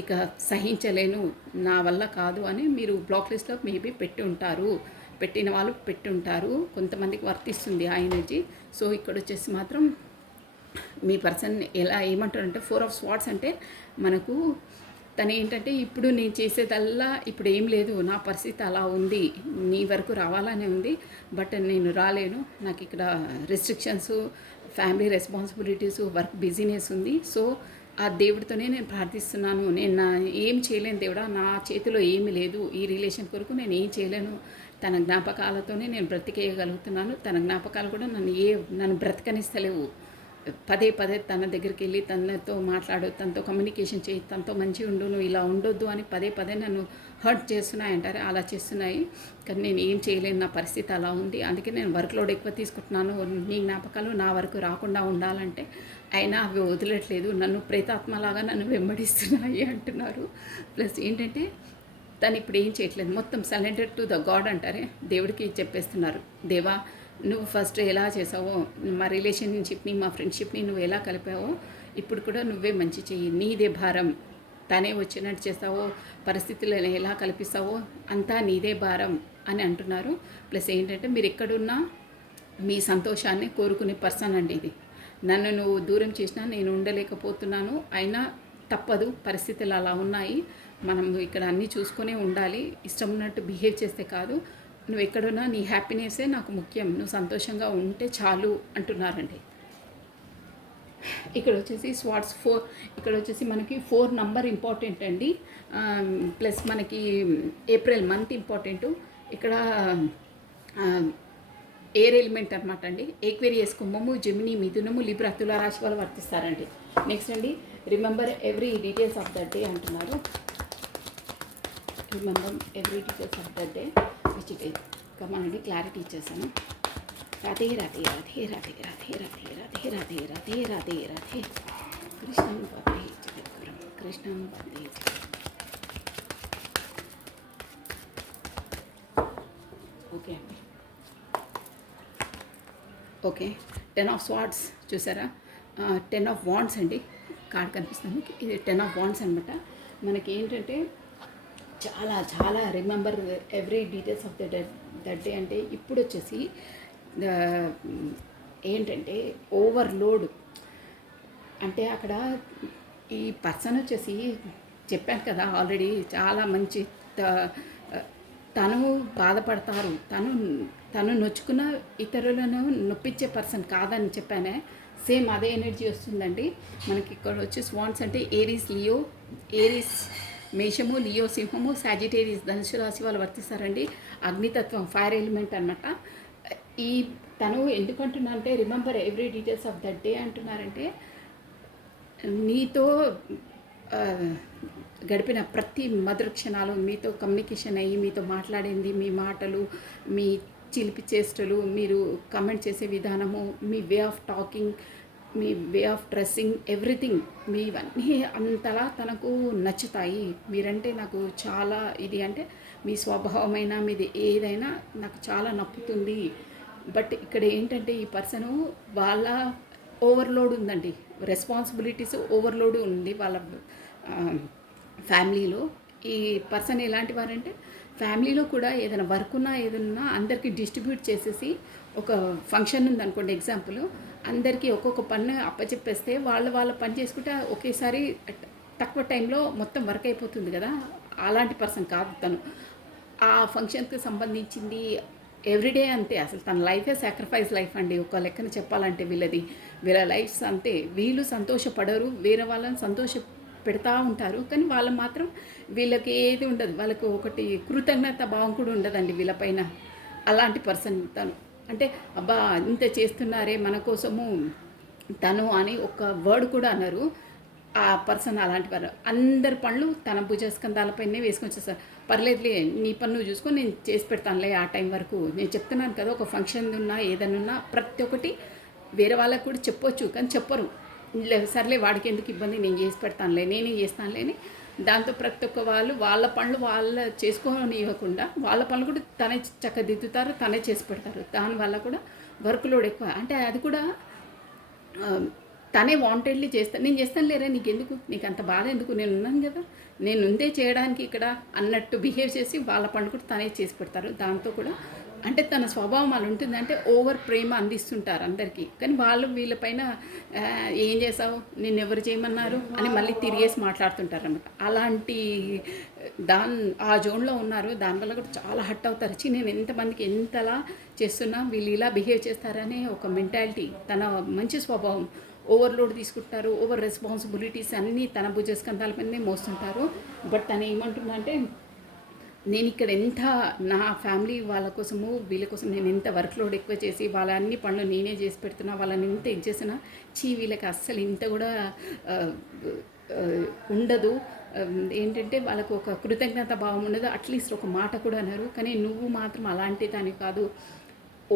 ఇక సహించలేను, నా వల్ల కాదు అని మీరు బ్లాక్ లిస్ట్లో మేబీ పెట్టిన వాళ్ళు పెట్టి ఉంటారు. కొంతమందికి వర్తిస్తుంది ఆ ఎనర్జీ. సో ఇక్కడ వచ్చేసి మాత్రం మీ పర్సన్ ఏమంటారంటే 4 ఆఫ్ స్వార్డ్స్ అంటే మనకు తను ఏంటంటే ఇప్పుడు నేను చేసేదల్లా ఇప్పుడు ఏం లేదు, నా పరిస్థితి అలా ఉంది, నీ వరకు రావాలనే ఉంది, బట్ నేను రాలేను, నాకు ఇక్కడ restrictions, family responsibilities, work business ఉంది. సో ఆ దేవుడితోనే నేను ప్రార్థిస్తున్నాను. నేను ఏం చేయలేను దేవుడా, నా చేతిలో ఏమీ లేదు. ఈ రిలేషన్ కొరకు నేను ఏం చేయలేను. తన జ్ఞాపకాలతోనే నేను బ్రతికేయగలుగుతున్నాను. తన జ్ఞాపకాలు కూడా నన్ను బ్రతకనిస్తలేవు. పదే పదే తన దగ్గరికి వెళ్ళి తనతో మాట్లాడు, తనతో కమ్యూనికేషన్ చేయి, తనతో మంచిగా ఉండు, నువ్వు ఇలా ఉండొద్దు అని పదే పదే నన్ను హర్ట్ చేస్తున్నాయి అంటారు. అలా చేస్తున్నాయి. కానీ నేను ఏం చేయలేను, నా పరిస్థితి అలా ఉంది. అందుకే నేను వర్క్ లోడ్ ఎక్కువ తీసుకుంటున్నాను. నీ జ్ఞాపకాలు నా వరకు రాకుండా ఉండాలంటే అయినా అవి వదిలట్లేదు. నన్ను ప్రేతాత్మలాగా నన్ను వెంబడిస్తున్నాయి అంటున్నారు. ప్లస్ ఏంటంటే తను ఇప్పుడు ఏం చేయట్లేదు, మొత్తం సరెండర్ టు ద గాడ్ అంటారే, దేవుడికి చెప్పేస్తున్నారు. దేవా, నువ్వు ఫస్ట్ ఎలా చేసావో, మా రిలేషన్షిప్ని మా ఫ్రెండ్షిప్ని నువ్వు ఎలా కలిపావో ఇప్పుడు కూడా నువ్వే మంచి చెయ్యి. నీదే భారం. తనే వచ్చినట్టు చేస్తావో, పరిస్థితులను ఎలా కల్పిస్తావో అంతా నీదే భారం అని అంటున్నారు. ప్లస్ ఏంటంటే మీరు ఎక్కడున్నా మీ సంతోషాన్ని కోరుకునే పర్సన్ అండి ఇది. నన్ను నువ్వు దూరం చేసినా నేను ఉండలేకపోతున్నాను, అయినా తప్పదు, పరిస్థితులు అలా ఉన్నాయి. మనం ఇక్కడ అన్నీ చూసుకునే ఉండాలి. ఇష్టం ఉన్నట్టు బిహేవ్ చేస్తే కాదు. నువ్వు ఎక్కడున్నా నీ హ్యాపీనెస్సే నాకు ముఖ్యం, నువ్వు సంతోషంగా ఉంటే చాలు అంటున్నారండి. ఇక్కడ వచ్చేసి స్వాట్స్ 4, ఇక్కడ వచ్చేసి మనకి 4 నంబర్ ఇంపార్టెంట్ అండి. ప్లస్ మనకి ఏప్రిల్ మంత్ ఇంపార్టెంటు. ఇక్కడ ఎయిర్ ఎలిమెంట్ అనమాట అండి. ఏక్వేరియస్, కుంభము, జెమిని, మిథునము, లిబ్రా, తుల రాశి వాళ్ళు వర్తిస్తారండి. నెక్స్ట్ అండి, remember every details of that day అంటున్నారు. Remember every details of that day which it is. కమానండి, క్లారిటీ ఇచ్చేసాను. రాధే రాధే రాధే రాధే రాధే రాధే రాధే రాధే రాధే రాధే రాధే కృష్ణం వందే జగద్గురం, కృష్ణం వందే. ఓకే అండి, ఓకే. 10 ఆఫ్ స్వార్డ్స్ చూసారా, 10 ఆఫ్ వాండ్స్ అండి. కార్డ్ కనిపిస్తుంది, ఇది 10 ఆఫ్ వాండ్స్ అనమాట. మనకి ఏంటంటే చాలా చాలా remember every details of that day అంటే ఇప్పుడు వచ్చేసి ఏంటంటే ఓవర్లోడ్ అంటే అక్కడ ఈ పర్సన్ వచ్చేసి చెప్పాను కదా ఆల్రెడీ, చాలా మంచి తను బాధపడతారు, తను నొచ్చుకున్న ఇతరులను నొప్పించే పర్సన్ కాదని చెప్పానే, సేమ్ అదే ఎనర్జీ వస్తుందండి మనకి. ఇక్కడ వచ్చి స్వాన్స్ అంటే ఏరీస్ లియో, ఏరీస్ మేషము, లియో సింహము, సాజిటేరియస్ ధనుసు రాశి వాళ్ళు వర్తిస్తారండి. అగ్నితత్వం ఫైర్ ఎలిమెంట్ అనమాట. ఈ తను ఎందుకంటున్నా అంటే remember every details of that day అంటున్నారంటే నీతో గడిపిన ప్రతి మధుర క్షణాలు, మీతో కమ్యూనికేషన్ అయ్యి మీతో మాట్లాడింది, మీ మాటలు, మీ చిలిపి చేష్టలు, మీరు కమెంట్ చేసే విధానము, మీ వే ఆఫ్ టాకింగ్, మీ వే ఆఫ్ డ్రెస్సింగ్, ఎవ్రీథింగ్ మీవన్నీ అంతలా తనకు నచ్చుతాయి. మీరంటే నాకు చాలా ఇది, అంటే మీ స్వభావమైన మీది ఏదైనా నాకు చాలా నప్పుతుంది. బట్ ఇక్కడ ఏంటంటే ఈ పర్సను వాళ్ళ ఓవర్లోడ్ ఉందండి, రెస్పాన్సిబిలిటీస్ ఓవర్లోడ్ ఉంది వాళ్ళ ఫ్యామిలీలో. ఈ పర్సన్ ఎలాంటి వారంటే ఫ్యామిలీలో కూడా ఏదైనా వర్క్ ఉన్నా ఏదన్నా అందరికీ డిస్ట్రిబ్యూట్ చేసేసి, ఒక ఫంక్షన్ ఉందనుకోండి ఎగ్జాంపుల్, అందరికీ ఒక్కొక్క పని అప్పచెప్పేస్తే వాళ్ళ పని చేసుకుంటే ఒకేసారి తక్కువ టైంలో మొత్తం వర్క్ అయిపోతుంది కదా. అలాంటి పర్సన్ కాదు తను. ఆ ఫంక్షన్కి సంబంధించింది ఎవ్రీడే అంతే. అసలు తన లైఫే సాక్రిఫైస్ లైఫ్ అండి ఒక లెక్కన చెప్పాలంటే. వీళ్ళ లైఫ్స్ అంతే. వీళ్ళు సంతోషపడరు, వేరే వాళ్ళని సంతోష పెడతా ఉంటారు, కానీ వాళ్ళు మాత్రం వీళ్ళకి ఏది ఉండదు, వాళ్ళకు ఒకటి కృతజ్ఞత భావం కూడా ఉండదండి వీళ్ళపైన. అలాంటి పర్సన్ తను. అంటే అబ్బా ఇంత చేస్తున్నారే మన కోసము తను అని ఒక వర్డ్ కూడా అన్నారు. ఆ పర్సన్ అలాంటి వారు. అందరి పనులు తన భుజస్కంధాలపైనే వేసుకొని వచ్చేస్తారు. పర్లేదులే, నీ పని నువ్వు చూసుకొని నేను చేసి పెడతానులే ఆ టైం వరకు. నేను చెప్తున్నాను కదా, ఒక ఫంక్షన్ ఉన్నా ఏదైనా ఉన్నా ప్రతి ఒక్కటి వేరే వాళ్ళకు కూడా చెప్పొచ్చు, కానీ చెప్పరు. సర్లే వాడికి ఎందుకు ఇబ్బంది, నేను చేసి పెడతానులే, నేనే చేస్తానులే అని. దాంతో ప్రతి ఒక్క వాళ్ళ పనులు వాళ్ళ చేసుకోనివ్వకుండా వాళ్ళ పనులు కూడా తనే చక్కదిద్దుతారు, తనే చేసి పెడతారు. దానివల్ల కూడా వర్క్ లోడ్ ఎక్కువ. అంటే అది కూడా తనే వాంటెడ్లీ చేస్తాను, నేను చేస్తాను లేరా, నీకెందుకు, నీకు అంత బాధ ఎందుకు, నేను ఉన్నాను కదా, నేను ఉందే చేయడానికి ఇక్కడ అన్నట్టు బిహేవ్ చేసి వాళ్ళ పనులు కూడా తనే చేసి పెడతారు. దాంతో కూడా అంటే తన స్వభావం అలా ఉంటుంది. అంటే ఓవర్ ప్రేమ అందిస్తుంటారు అందరికీ, కానీ వాళ్ళు వీళ్ళపైన ఏం చేసావు, నిన్ను ఎవరు చేయమన్నారు అని మళ్ళీ తిరిగేసి మాట్లాడుతుంటారు అన్నమాట. అలాంటి ఆ జోన్లో ఉన్నారు. దానివల్ల కూడా చాలా హట్ అవుతారు. నేను ఎంతమందికి ఎంతలా చేస్తున్నా వీళ్ళు ఇలా బిహేవ్ చేస్తారనే ఒక మెంటాలిటీ, తన మంచి స్వభావం ఓవర్లోడ్ తీసుకుంటారు, ఓవర్ రెస్పాన్సిబిలిటీస్ అన్నీ తన భుజస్కంధాల మీదనే మోస్తుంటారు. బట్ తను ఏమంటున్నా అంటే, నేను ఇక్కడ ఎంత నా ఫ్యామిలీ వాళ్ళ కోసము వీళ్ళ కోసం నేను ఎంత వర్క్ లోడ్ ఎక్కువ చేసి వాళ్ళ అన్ని పనులు నేనే చేసి పెడుతున్నా, వాళ్ళని ఎంత ఇది చేసినా వీళ్ళకి అస్సలు ఇంత కూడా ఆ, ఆ, ఉండదు. ఏంటంటే వాళ్ళకు ఒక కృతజ్ఞత భావం ఉండదు. అట్లీస్ట్ ఒక మాట కూడా అన్నారు. కానీ నువ్వు మాత్రం అలాంటి దాని కాదు.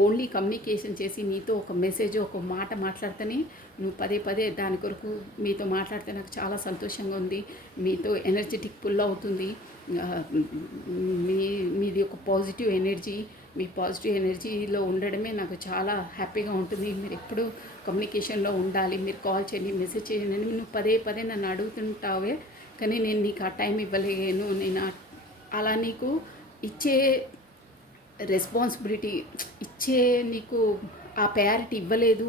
ఓన్లీ కమ్యూనికేషన్ చేసి మీతో ఒక మెసేజ్ ఒక మాట మాట్లాడితేనే నువ్వు పదే పదే దాని కొరకు మీతో మాట్లాడితే నాకు చాలా సంతోషంగా ఉంది. మీతో ఎనర్జెటిక్ పుల్ అవుతుంది. ఆ, మీది ఒక పాజిటివ్ ఎనర్జీ. మీ పాజిటివ్ ఎనర్జీలో ఉండడమే నాకు చాలా హ్యాపీగా ఉంటుంది. మీరు ఎప్పుడూ కమ్యూనికేషన్లో ఉండాలి. మీరు కాల్ చేయండి, మెసేజ్ చేయండి అని నువ్వు పదే పదే నన్ను అడుగుతుంటావే, కానీ నేను నీకు ఆ టైం ఇవ్వలేను. నేను అలా నీకు ఇచ్చే రెస్పాన్సిబిలిటీ ఇచ్చే నీకు ఆ ప్రయారిటీ ఇవ్వలేదు.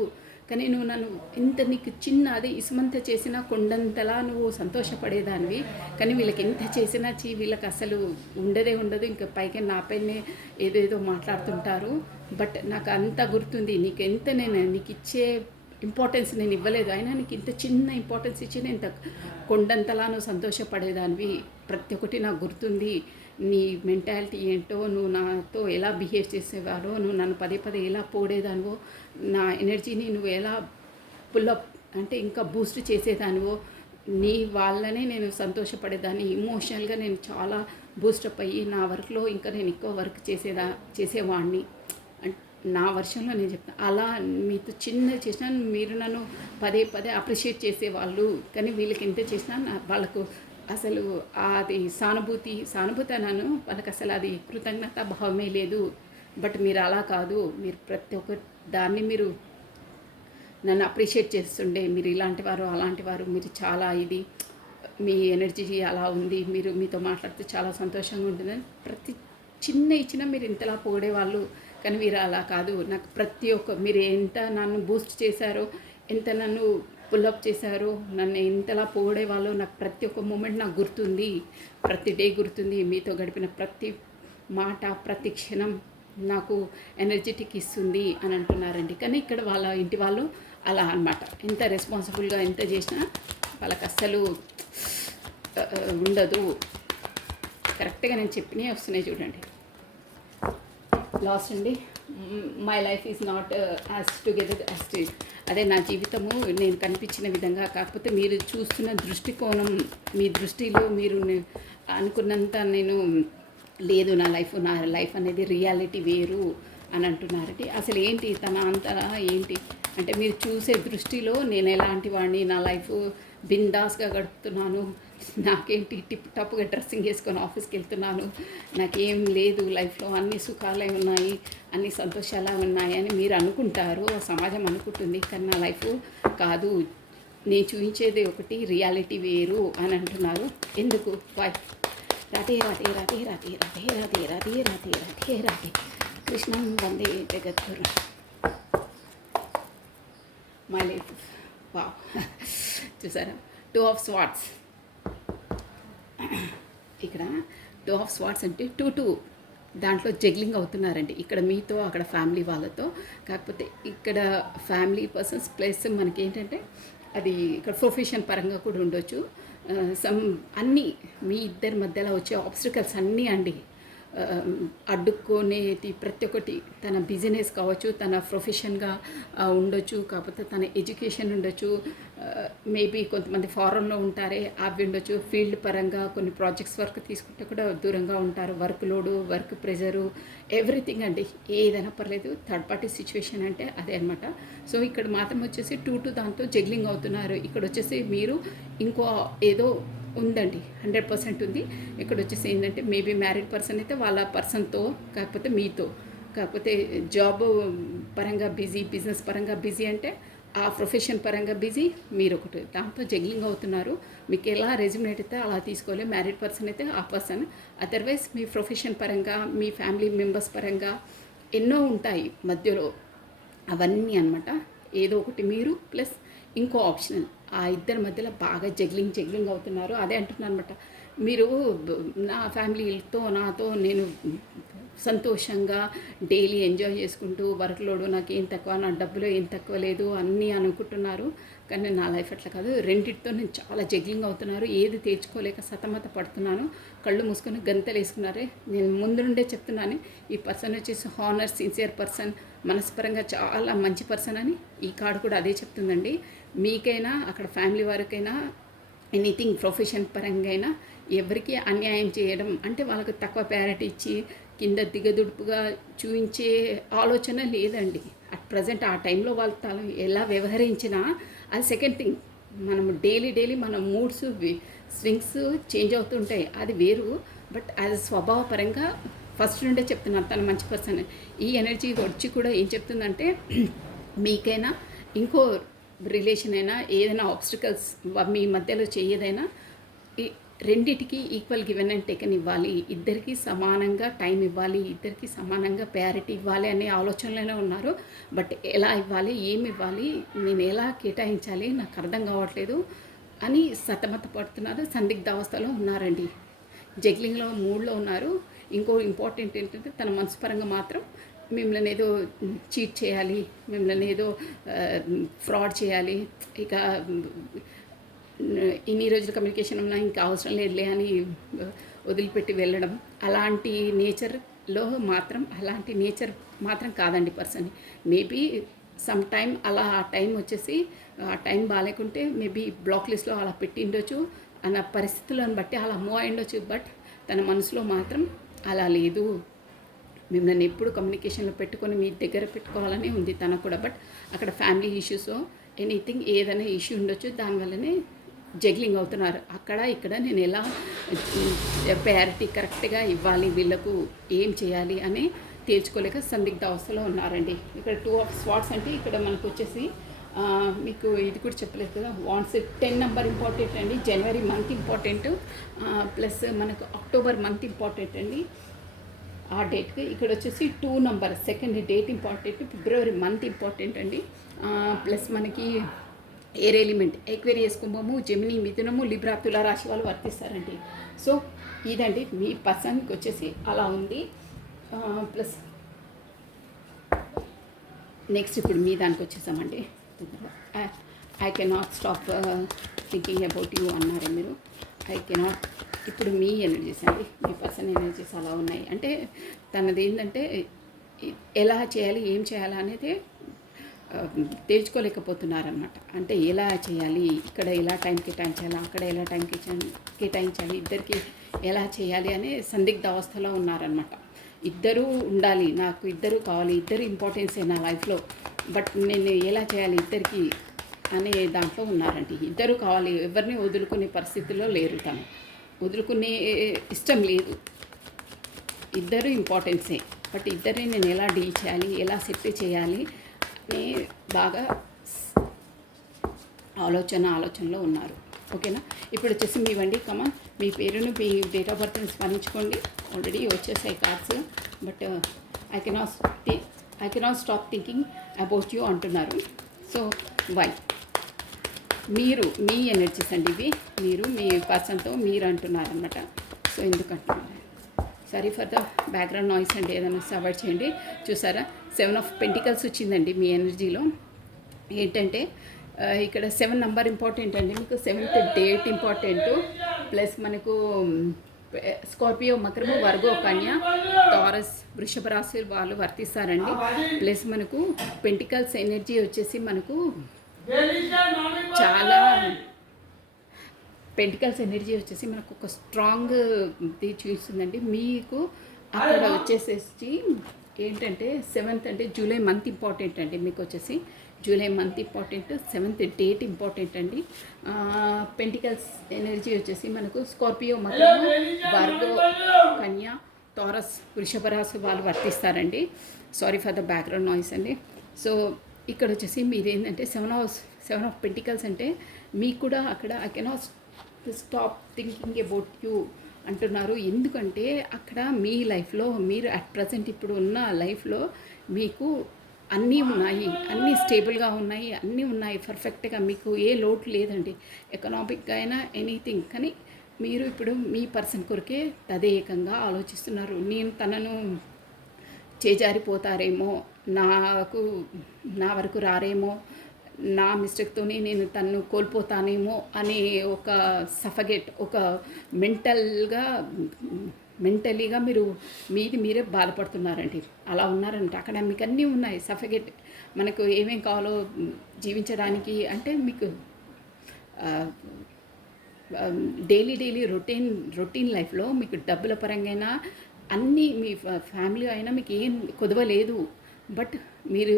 కానీ నువ్వు నన్ను ఇంత నీకు చిన్న అదే ఇసుమంత చేసినా కొండంతలా నువ్వు సంతోషపడేదానివి. కానీ వీళ్ళకి ఎంత చేసినా వీళ్ళకి అసలు ఉండదు. ఇంకా పైకి నాపైనే ఏదేదో మాట్లాడుతుంటారు. బట్ నాకు అంత గుర్తుంది. నీకు ఎంత నేను నీకు ఇచ్చే ఇంపార్టెన్స్ నేను ఇవ్వలేదు. అయినా నీకు ఇంత చిన్న ఇంపార్టెన్స్ ఇచ్చి నేను ఇంత కొండంతలా నువ్వు సంతోషపడేదానివి. ప్రతి ఒక్కటి నాకు గుర్తుంది. నీ మెంటాలిటీ ఏంటో, నువ్వు నాతో ఎలా బిహేవ్ చేసేవారో, నువ్వు నన్ను పదే పదే ఎలా పోడేదానివో, నా ఎనర్జీని నువ్వు ఎలా పుల్లప్ అంటే ఇంకా బూస్ట్ చేసేదానివో, నీ వాళ్ళనే నేను సంతోషపడేదాన్ని. ఇమోషనల్గా నేను చాలా బూస్టప్ అయ్యి నా వర్క్లో ఇంకా నేను ఎక్కువ వర్క్ చేసేవాడిని. నా వర్షంలో నేను చెప్తాను. అలా మీతో చిన్న చేసినా మీరు నన్ను పదే పదే అప్రిషియేట్ చేసేవాళ్ళు. కానీ వీళ్ళకి ఎంత చేసినా వాళ్ళకు అసలు అది సానుభూతి అన్నాను. వాళ్ళకి అసలు అది కృతజ్ఞత భావమే లేదు. బట్ మీరు అలా కాదు. మీరు ప్రతి ఒక్క దాన్ని మీరు నన్ను అప్రిషియేట్ చేస్తుండే. మీరు ఇలాంటి వారు అలాంటి వారు, మీరు చాలా ఇది మీ ఎనర్జీ అలా ఉంది, మీరు మీతో మాట్లాడితే చాలా సంతోషంగా ఉంటుందని ప్రతి చిన్న ఇచ్చినా మీరు ఇంతలా పొగిడేవాళ్ళు. కానీ మీరు అలా కాదు. నాకు ప్రతి ఒక్క మీరు ఎంత నన్ను బూస్ట్ చేశారో, ఎంత నన్ను పుల్అప్ చేశారో, నన్ను ఎంతలా పొగిడేవాళ్ళో నాకు ప్రతి ఒక్క మూమెంట్ నాకు గుర్తుంది. ప్రతి డే గుర్తుంది. మీతో గడిపిన ప్రతి మాట ప్రతి క్షణం నాకు ఎనర్జెటిక్ ఇస్తుంది అని అంటున్నారండి. కానీ ఇక్కడ వాళ్ళ ఇంటి వాళ్ళు అలా అనమాట. ఎంత రెస్పాన్సిబుల్గా ఎంత చేసినా వాళ్ళకి అస్సలు ఉండదు. కరెక్ట్గా నేను చెప్పినవి వస్తున్నాయి చూడండి. లాస్ట్ అండి, my life is not as together as to. అదే నా జీవితము నేను కనిపించిన విధంగా కాకపోతే మీరు చూస్తున్న దృష్టికోణం, మీ దృష్టిలో మీరు అనుకున్నంత నేను లేదు. నా లైఫ్ అనేది రియాలిటీ వేరు అని అంటున్నారంటే అసలు ఏంటి తన అంతలా ఏంటి అంటే మీరు చూసే దృష్టిలో నేను ఎలాంటి వాడిని, నా లైఫ్ బిందాస్గా గడుపుతున్నాను, నాకేంటి టిప్ టాప్గా డ్రెస్సింగ్ వేసుకొని ఆఫీస్కి వెళ్తున్నాను, నాకేం లేదు లైఫ్లో, అన్ని సుఖాలే ఉన్నాయి, అన్ని సంతోషాలే ఉన్నాయి అని మీరు అనుకుంటారు, సమాజం అనుకుంటుంది. కానీ నా లైఫ్ కాదు, నేను చూపించేది ఒకటి, రియాలిటీ వేరు అని అంటున్నారు. ఎందుకు? బాయ్. రాధే రాధే రాధే రాధే రాధే రాధే రాధే రాధే రాధే రాధే కృష్ణం వందే జగద్గురు. My life wow. చూసారా? 2 of Swords. ఇక్కడ 2 of Swords అంటే 2 దాంట్లో జగ్లింగ్ అవుతున్నారండి. ఇక్కడ మీతో, అక్కడ ఫ్యామిలీ వాళ్ళతో. కాకపోతే ఇక్కడ ఫ్యామిలీ పర్సన్స్ ప్లస్ మనకి ఏంటంటే అది ఇక్కడ ప్రొఫెషన్ పరంగా కూడా ఉండొచ్చు. అన్నీ మీ ఇద్దరి మధ్యలో వచ్చే ఆబ్స్టికల్స్ అన్నీ అండి అడ్డుకునేటి ప్రతి ఒక్కటి. తన బిజినెస్ కావచ్చు, తన ప్రొఫెషన్గా ఉండొచ్చు, కాకపోతే తన ఎడ్యుకేషన్ ఉండొచ్చు, మేబీ కొంతమంది ఫారెన్లో ఉంటారే అవి ఉండొచ్చు, ఫీల్డ్ పరంగా కొన్ని ప్రాజెక్ట్స్ వర్క్ తీసుకుంటే కూడా దూరంగా ఉంటారు, work load, work pressure, everything అండి, ఏదైనా పర్లేదు. థర్డ్ పార్టీ సిచ్యువేషన్ అంటే అదే అనమాట. సో ఇక్కడ మాత్రం వచ్చేసి 2 దాంతో జగ్లింగ్ అవుతున్నారు. ఇక్కడ వచ్చేసి మీరు ఇంకో ఏదో ఉందండి, 100% ఉంది. ఇక్కడ వచ్చేసి ఏంటంటే మేబీ మ్యారీడ్ పర్సన్ అయితే వాళ్ళ పర్సన్తో, కాకపోతే మీతో, కాకపోతే జాబ్ పరంగా బిజీ, బిజినెస్ పరంగా బిజీ, అంటే ఆ ప్రొఫెషన్ పరంగా బిజీ, మీరు ఒకటి దాంతో జగ్లింగ్ అవుతున్నారు. మీకు ఎలా రెజ్యుమినేట్ అయితే అలా తీసుకోవాలి. మ్యారీడ్ పర్సన్ అయితే ఆ పర్సన్, అదర్వైజ్ మీ ప్రొఫెషన్ పరంగా, మీ ఫ్యామిలీ మెంబర్స్ పరంగా ఎన్నో ఉంటాయి మధ్యలో, అవన్నీ అనమాట. ఏదో ఒకటి మీరు ప్లస్ ఇంకో ఆప్షనల్, ఆ ఇద్దరి మధ్యలో బాగా జగ్లింగ్ అవుతున్నారు. అదే అంటున్నాను అనమాట. మీరు నా ఫ్యామిలీతో నాతో నేను సంతోషంగా డైలీ ఎంజాయ్ చేసుకుంటూ వర్క్ లోడు నాకేం తక్కువ, నా డబ్బులో ఏం తక్కువ లేదు అన్నీ అనుకుంటున్నారు. కానీ నా లైఫ్ అట్లా కాదు. రెండిటితో నేను చాలా జగ్లింగ్ అవుతున్నారు. ఏది తెచ్చుకోలేక సతమత పడుతున్నాను. కళ్ళు మూసుకొని గంతలు వేసుకున్నారే. నేను ముందు నుండే చెప్తున్నాను, ఈ పర్సన్ వచ్చేసి హానర్, సిన్సియర్ పర్సన్, మనస్పరంగా చాలా మంచి పర్సన్ అని. ఈ కార్డు కూడా అదే చెప్తుందండి. మీకైనా అక్కడ ఫ్యామిలీ వారికైనా ఎనీథింగ్ ప్రొఫెషన్ పరంగా అయినా ఎవరికి అన్యాయం చేయడం అంటే వాళ్ళకు తక్కువ ప్రయారిటీ ఇచ్చి కింద దిగదుడుపుగా చూపించే ఆలోచన లేదండి. అట్ ప్రజెంట్ ఆ టైంలో వాళ్ళు ఎలా వ్యవహరించినా అది సెకండ్ థింగ్. మనం డైలీ మన మూడ్స్ స్వింగ్స్ చేంజ్ అవుతుంటాయి, అది వేరు. బట్ అది స్వభావపరంగా ఫస్ట్ నుండే చెప్తున్నాను తను మంచి పర్సన్. ఈ ఎనర్జీ వచ్చి కూడా ఏం చెప్తుందంటే మీకైనా ఇంకో రిలేషన్ అయినా ఏదైనా ఆబ్స్టికల్స్ మీ మధ్యలో చేయదైనా రెండిటికి ఈక్వల్ గివెన్ అండ్ టేకన్ ఇవ్వాలి, ఇద్దరికి సమానంగా టైం ఇవ్వాలి, ఇద్దరికి సమానంగా ప్రయారిటీ ఇవ్వాలి అనే ఆలోచనలోనే ఉన్నారు. బట్ ఎలా ఇవ్వాలి, ఏమి ఇవ్వాలి, నేను ఎలా కేటాయించాలి నాకు అర్థం కావట్లేదు అని సతమత పడుతున్నారు. సందిగ్ధావస్థలో ఉన్నారండి. జగ్లింగ్లో మూడ్లో ఉన్నారు. ఇంకో ఇంపార్టెంట్ ఏంటంటే తన మనసు పరంగా మాత్రం మిమ్మల్ని ఏదో చీట్ చేయాలి, మిమ్మల్ని ఏదో ఫ్రాడ్ చేయాలి, ఇక ఇన్ని రోజులు కమ్యూనికేషన్ ఉన్నా ఇంకా అవసరం లేదులే అని వదిలిపెట్టి వెళ్ళడం, అలాంటి నేచర్లో మాత్రం అలాంటి నేచర్ మాత్రం కాదండి పర్సన్. మేబీ సమ్ టైం అలా ఆ టైం వచ్చేసి ఆ టైం బాగాలేకుంటే మేబీ బ్లాక్ లిస్ట్లో అలా పెట్టిండొచ్చు, అన్న పరిస్థితులను బట్టి అలా మూవ్ అయ్యిండొచ్చు. బట్ తన మనసులో మాత్రం అలా లేదు. మిమ్మల్ని ఎప్పుడు కమ్యూనికేషన్లో పెట్టుకొని మీ దగ్గర పెట్టుకోవాలని ఉంది తనకు కూడా. బట్ అక్కడ ఫ్యామిలీ ఇష్యూస్ ఎనీథింగ్ ఏదైనా ఇష్యూ ఉండొచ్చు, దానివల్లనే జగ్లింగ్ అవుతున్నారు. అక్కడ ఇక్కడ నేను ఎలా ప్రయారిటీ కరెక్ట్గా ఇవ్వాలి, వీళ్ళకు ఏం చేయాలి అని తేల్చుకోలేక సందిగ్ధ అవస్థలో ఉన్నారండి. ఇక్కడ 2 ఆఫ్ స్వార్డ్స్ అంటే ఇక్కడ మనకు వచ్చేసి మీకు ఇది కూడా చెప్పలేదు కదా, వాంట్స్ 10 నెంబర్ ఇంపార్టెంట్ అండి. జనవరి మంత్ ఇంపార్టెంట్, ప్లస్ మనకు అక్టోబర్ మంత్ ఇంపార్టెంట్ అండి. ఆ డేట్కి ఇక్కడ వచ్చేసి 2 నెంబర్ సెకండ్ డేట్ ఇంపార్టెంట్, ఫిబ్రవరి మంత్ ఇంపార్టెంట్ అండి. ప్లస్ మనకి ఎయిర్ ఎలిమెంట్ ఎక్వేరియస్, కుంభము, జెమిని, మిథునము, లిబ్రా, తుల రాశి వాళ్ళు వర్తిస్తారండి. సో ఇదండి మీ పర్సన్కి వచ్చేసి అలా ఉంది. ప్లస్ నెక్స్ట్ ఇప్పుడు మీ దానికి వచ్చేసామండి. I cannot stop thinking about you అన్నారు మీరు. ఐ కెనాట్ ఇప్పుడు మీ ఎనర్జీస్ అండి, మీ పర్సన్ ఎనర్జీస్ అలా ఉన్నాయి. అంటే తనది ఏంటంటే ఎలా చేయాలి, ఏం చేయాలి అనేది తేల్చుకోలేకపోతున్నారనమాట. అంటే ఎలా చేయాలి, ఇక్కడ ఎలా టైం కేటాయించాలి, అక్కడ ఎలా టైం కేటాయించాలి, ఇద్దరికి ఎలా చేయాలి అనే సందిగ్ధ అవస్థలో ఉన్నారనమాట. ఇద్దరూ ఉండాలి, నాకు ఇద్దరు కావాలి, ఇద్దరు ఇంపార్టెన్సే నా లైఫ్లో, బట్ నేను ఎలా చేయాలి ఇద్దరికి అనే దాంట్లో ఉన్నారండి. ఇద్దరు కావాలి, ఎవరిని వదులుకునే పరిస్థితుల్లో లేరు. తను వదులుకునే ఇష్టం లేదు. ఇద్దరు ఇంపార్టెన్సే, బట్ ఇద్దరిని నేను ఎలా డీల్ చేయాలి, ఎలా సెట్ చేయాలి అని బాగా ఆలోచనలో ఉన్నారు. ఓకేనా. ఇప్పుడు వచ్చేసి మీ వండి కమన్ మీ పేరును మీ డేట్ ఆఫ్ బర్త్ని స్మరించుకోండి. ఆల్రెడీ వచ్చేసాయి cards. But I cannot stop thinking about you అంటున్నారు. సో వై మీరు మీ ఎనర్జీస్ అండి ఇవి, మీరు మీ పర్సన్తో మీరు అంటున్నారనమాట. సో ఎందుకంటున్నారు, sorry for the background noise అండి, ఏదైనా అవాయిడ్ చేయండి. చూసారా 7 ఆఫ్ పెంటికల్స్ వచ్చిందండి మీ ఎనర్జీలో. ఏంటంటే ఇక్కడ 7 నెంబర్ ఇంపార్టెంట్ అండి, మీకు 7th డేట్ ఇంపార్టెంట్. ప్లస్ మనకు స్కార్పియో, మకరము, వర్గో, కన్య, టారస్, వృషభ రాశి వాళ్ళు వర్తిస్తారండి. ప్లస్ మనకు పెంటికల్స్ ఎనర్జీ వచ్చేసి మనకు చాలా పెంటికల్స్ ఎనర్జీ వచ్చేసి మనకు ఒక స్ట్రాంగ్ ఇది చూస్తుందండి. మీకు అక్కడ వచ్చేసేసి ఏంటంటే 7th అంటే జూలై మంత్ ఇంపార్టెంట్ అండి. మీకు వచ్చేసి July month important, 7th date important అండి. పెంటికల్స్ ఎనర్జీ వచ్చేసి మనకు స్కార్పియో, మకరము, వర్గో, కన్య, టారస్, వృషభ రాశి వాళ్ళు వర్తిస్తారండి. Sorry for the background noise అండి. సో ఇక్కడ వచ్చేసి మీరు ఏంటంటే 7 ఆఫ్ పెంటికల్స్ అంటే మీకు కూడా అక్కడ I cannot stop thinking about you అంటున్నారు. ఎందుకంటే అక్కడ మీ లైఫ్లో మీరు అట్ ప్రజెంట్ ఇప్పుడు ఉన్న లైఫ్లో మీకు అన్నీ ఉన్నాయి, అన్నీ స్టేబుల్గా ఉన్నాయి, అన్నీ ఉన్నాయి పర్ఫెక్ట్గా, మీకు ఏ లోటు లేదండి ఎకనామిక్గా అయినా ఎనీథింగ్. కానీ మీరు ఇప్పుడు మీ పర్సన్ కొరకే తదేకంగా ఆలోచిస్తున్నారు. నేను తనను చేజారిపోతారేమో, నాకు నా వరకు రారేమో, నా మిస్టేక్తోనే నేను తన్ను కోల్పోతానేమో అనే ఒక సఫగేట్, ఒక మెంటలీగా మీరు మీరే బాధపడుతున్నారండి. అలా ఉన్నారంట. అక్కడ మీకు అన్నీ ఉన్నాయి. సఫగేట్ మనకు ఏమేం కావాలో జీవించడానికి అంటే మీకు డైలీ రొటీన్ లైఫ్లో మీకు డబ్బుల పరంగా అన్నీ మీ ఫ్యామిలీ అయినా మీకు ఏం కొదవలేదు. బట్ మీరు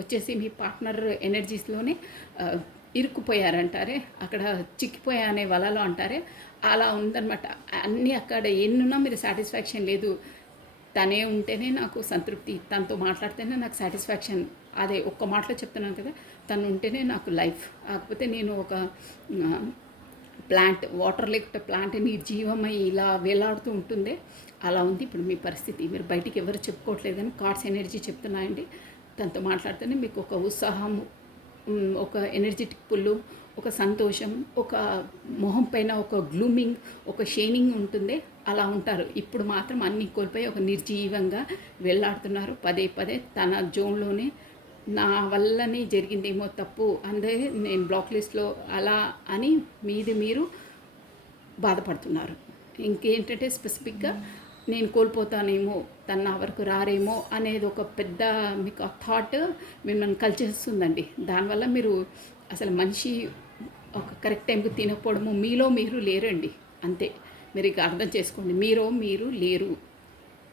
వచ్చేసి మీ పార్ట్నర్ ఎనర్జీస్లోనే ఇరుక్కుపోయారంటారే, అక్కడ చిక్కిపోయా అనే వలలో అంటారే, అలా ఉందన్నమాట. అన్నీ అక్కడ ఎన్నున్నా మీరు సాటిస్ఫాక్షన్ లేదు. తనే ఉంటేనే నాకు సంతృప్తి, తనతో మాట్లాడితేనే నాకు సాటిస్ఫాక్షన్. అదే ఒక్క మాటలో చెప్తున్నాను కదా, తను ఉంటేనే నాకు లైఫ్. కాకపోతే నేను ఒక ప్లాంట్, వాటర్ లేకపోతే ప్లాంట్ నిర్జీవమై ఇలా వేలాడుతూ ఉంటుందే, అలా ఉంది ఇప్పుడు మీ పరిస్థితి. మీరు బయటికి ఎవరు చెప్పుకోవట్లేదు కానీ కార్డ్స్ ఎనర్జీ చెప్తున్నాయండి. తనతో మాట్లాడితేనే మీకు ఒక ఉత్సాహం, ఒక ఎనర్జెటిక్ పుల్లు, ఒక సంతోషం, ఒక మొహం పైన ఒక గ్లూమింగ్, ఒక షైనింగ్ ఉంటుంది. అలా ఉంటారు. ఇప్పుడు మాత్రం అన్నీ కోల్పోయి ఒక నిర్జీవంగా వెళ్ళాడుతున్నారు. పదే తన జోన్లోనే నా వల్లనే జరిగిందేమో తప్పు, అందే నేను బ్లాక్ లిస్ట్లో అలా అని మీరు బాధపడుతున్నారు. ఇంకేంటంటే స్పెసిఫిక్గా నేను కోల్పోతానేమో, తన నా వరకు రారేమో అనేది ఒక పెద్ద మీకు ఆ థాట్ మిమ్మల్ని కలిచేస్తుందండి. దానివల్ల మీరు అసలు మనిషి ఒక కరెక్ట్ టైంకి తినకపోవడము, మీలో మీరు లేరండి. అంతే, మీరు ఇక అర్థం చేసుకోండి. మీరు లేరు,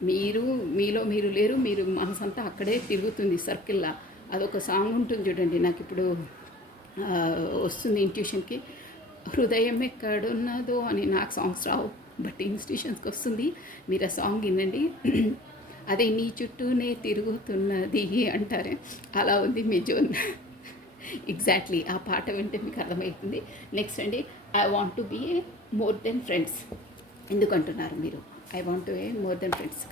మీలో మీరు లేరు. మీరు మనసంతా అక్కడే తిరుగుతుంది సర్కిల్లా. అదొక సాంగ్ ఉంటుంది చూడండి, నాకు ఇప్పుడు వస్తుంది ఇంట్యూషన్కి, హృదయం ఎక్కడున్నదో అని. నాకు సాంగ్స్ రావు, బట్ ఇన్స్టిట్యూషన్స్కి వస్తుంది. మీరు ఆ సాంగ్ వినండి. అదే నీ చుట్టూనే తిరుగుతున్నది అంటారే, అలా ఉంది మీ జోన్. ఎగ్జాక్ట్లీ ఆ పాట వింటే మీకు అర్థమవుతుంది. నెక్స్ట్ అండి, I want to be a more than friends. ఎందుకంటున్నారు మీరు? I want to a more than friends.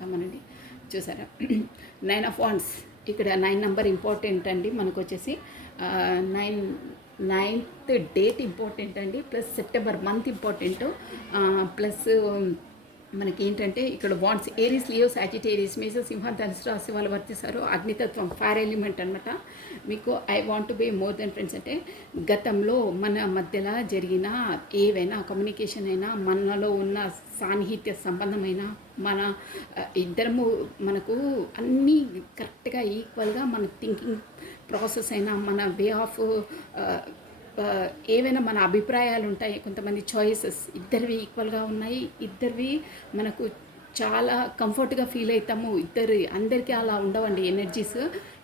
కమనండి. చూసారా, 9 ఆఫ్ వాండ్స్. ఇక్కడ 9 నెంబర్ ఇంపార్టెంట్ అండి. మనకు వచ్చేసి 9th డేట్ ఇంపార్టెంట్ అండి, plus September month important, plus మనకి ఏంటంటే ఇక్కడ వాండ్స్ ఏరీస్, లియో, సాజిటేరియస్, మేష, సింహ, ధనుసు రాశి వాళ్ళు వర్తిస్తారు. అగ్నితత్వం, ఫైర్ ఎలిమెంట్ అనమాట. మీకు I want to be more than friends అంటే గతంలో మన మధ్యలో జరిగిన ఏవైనా కమ్యూనికేషన్ అయినా, మనలో ఉన్న సాన్నిహిత్య సంబంధమైన, మన ఇద్దరము మనకు అన్నీ కరెక్ట్గా ఈక్వల్గా మన థింకింగ్ ప్రాసెస్ అయినా, మన వే ఆఫ్ ఏవైనా మన అభిప్రాయాలు ఉంటాయి, కొంతమంది చాయిసెస్ ఇద్దరివి ఈక్వల్గా ఉన్నాయి. ఇద్దరివి మనకు చాలా కంఫర్ట్గా ఫీల్ అవుతాము. అందరికీ అలా ఉండవండి ఎనర్జీస్.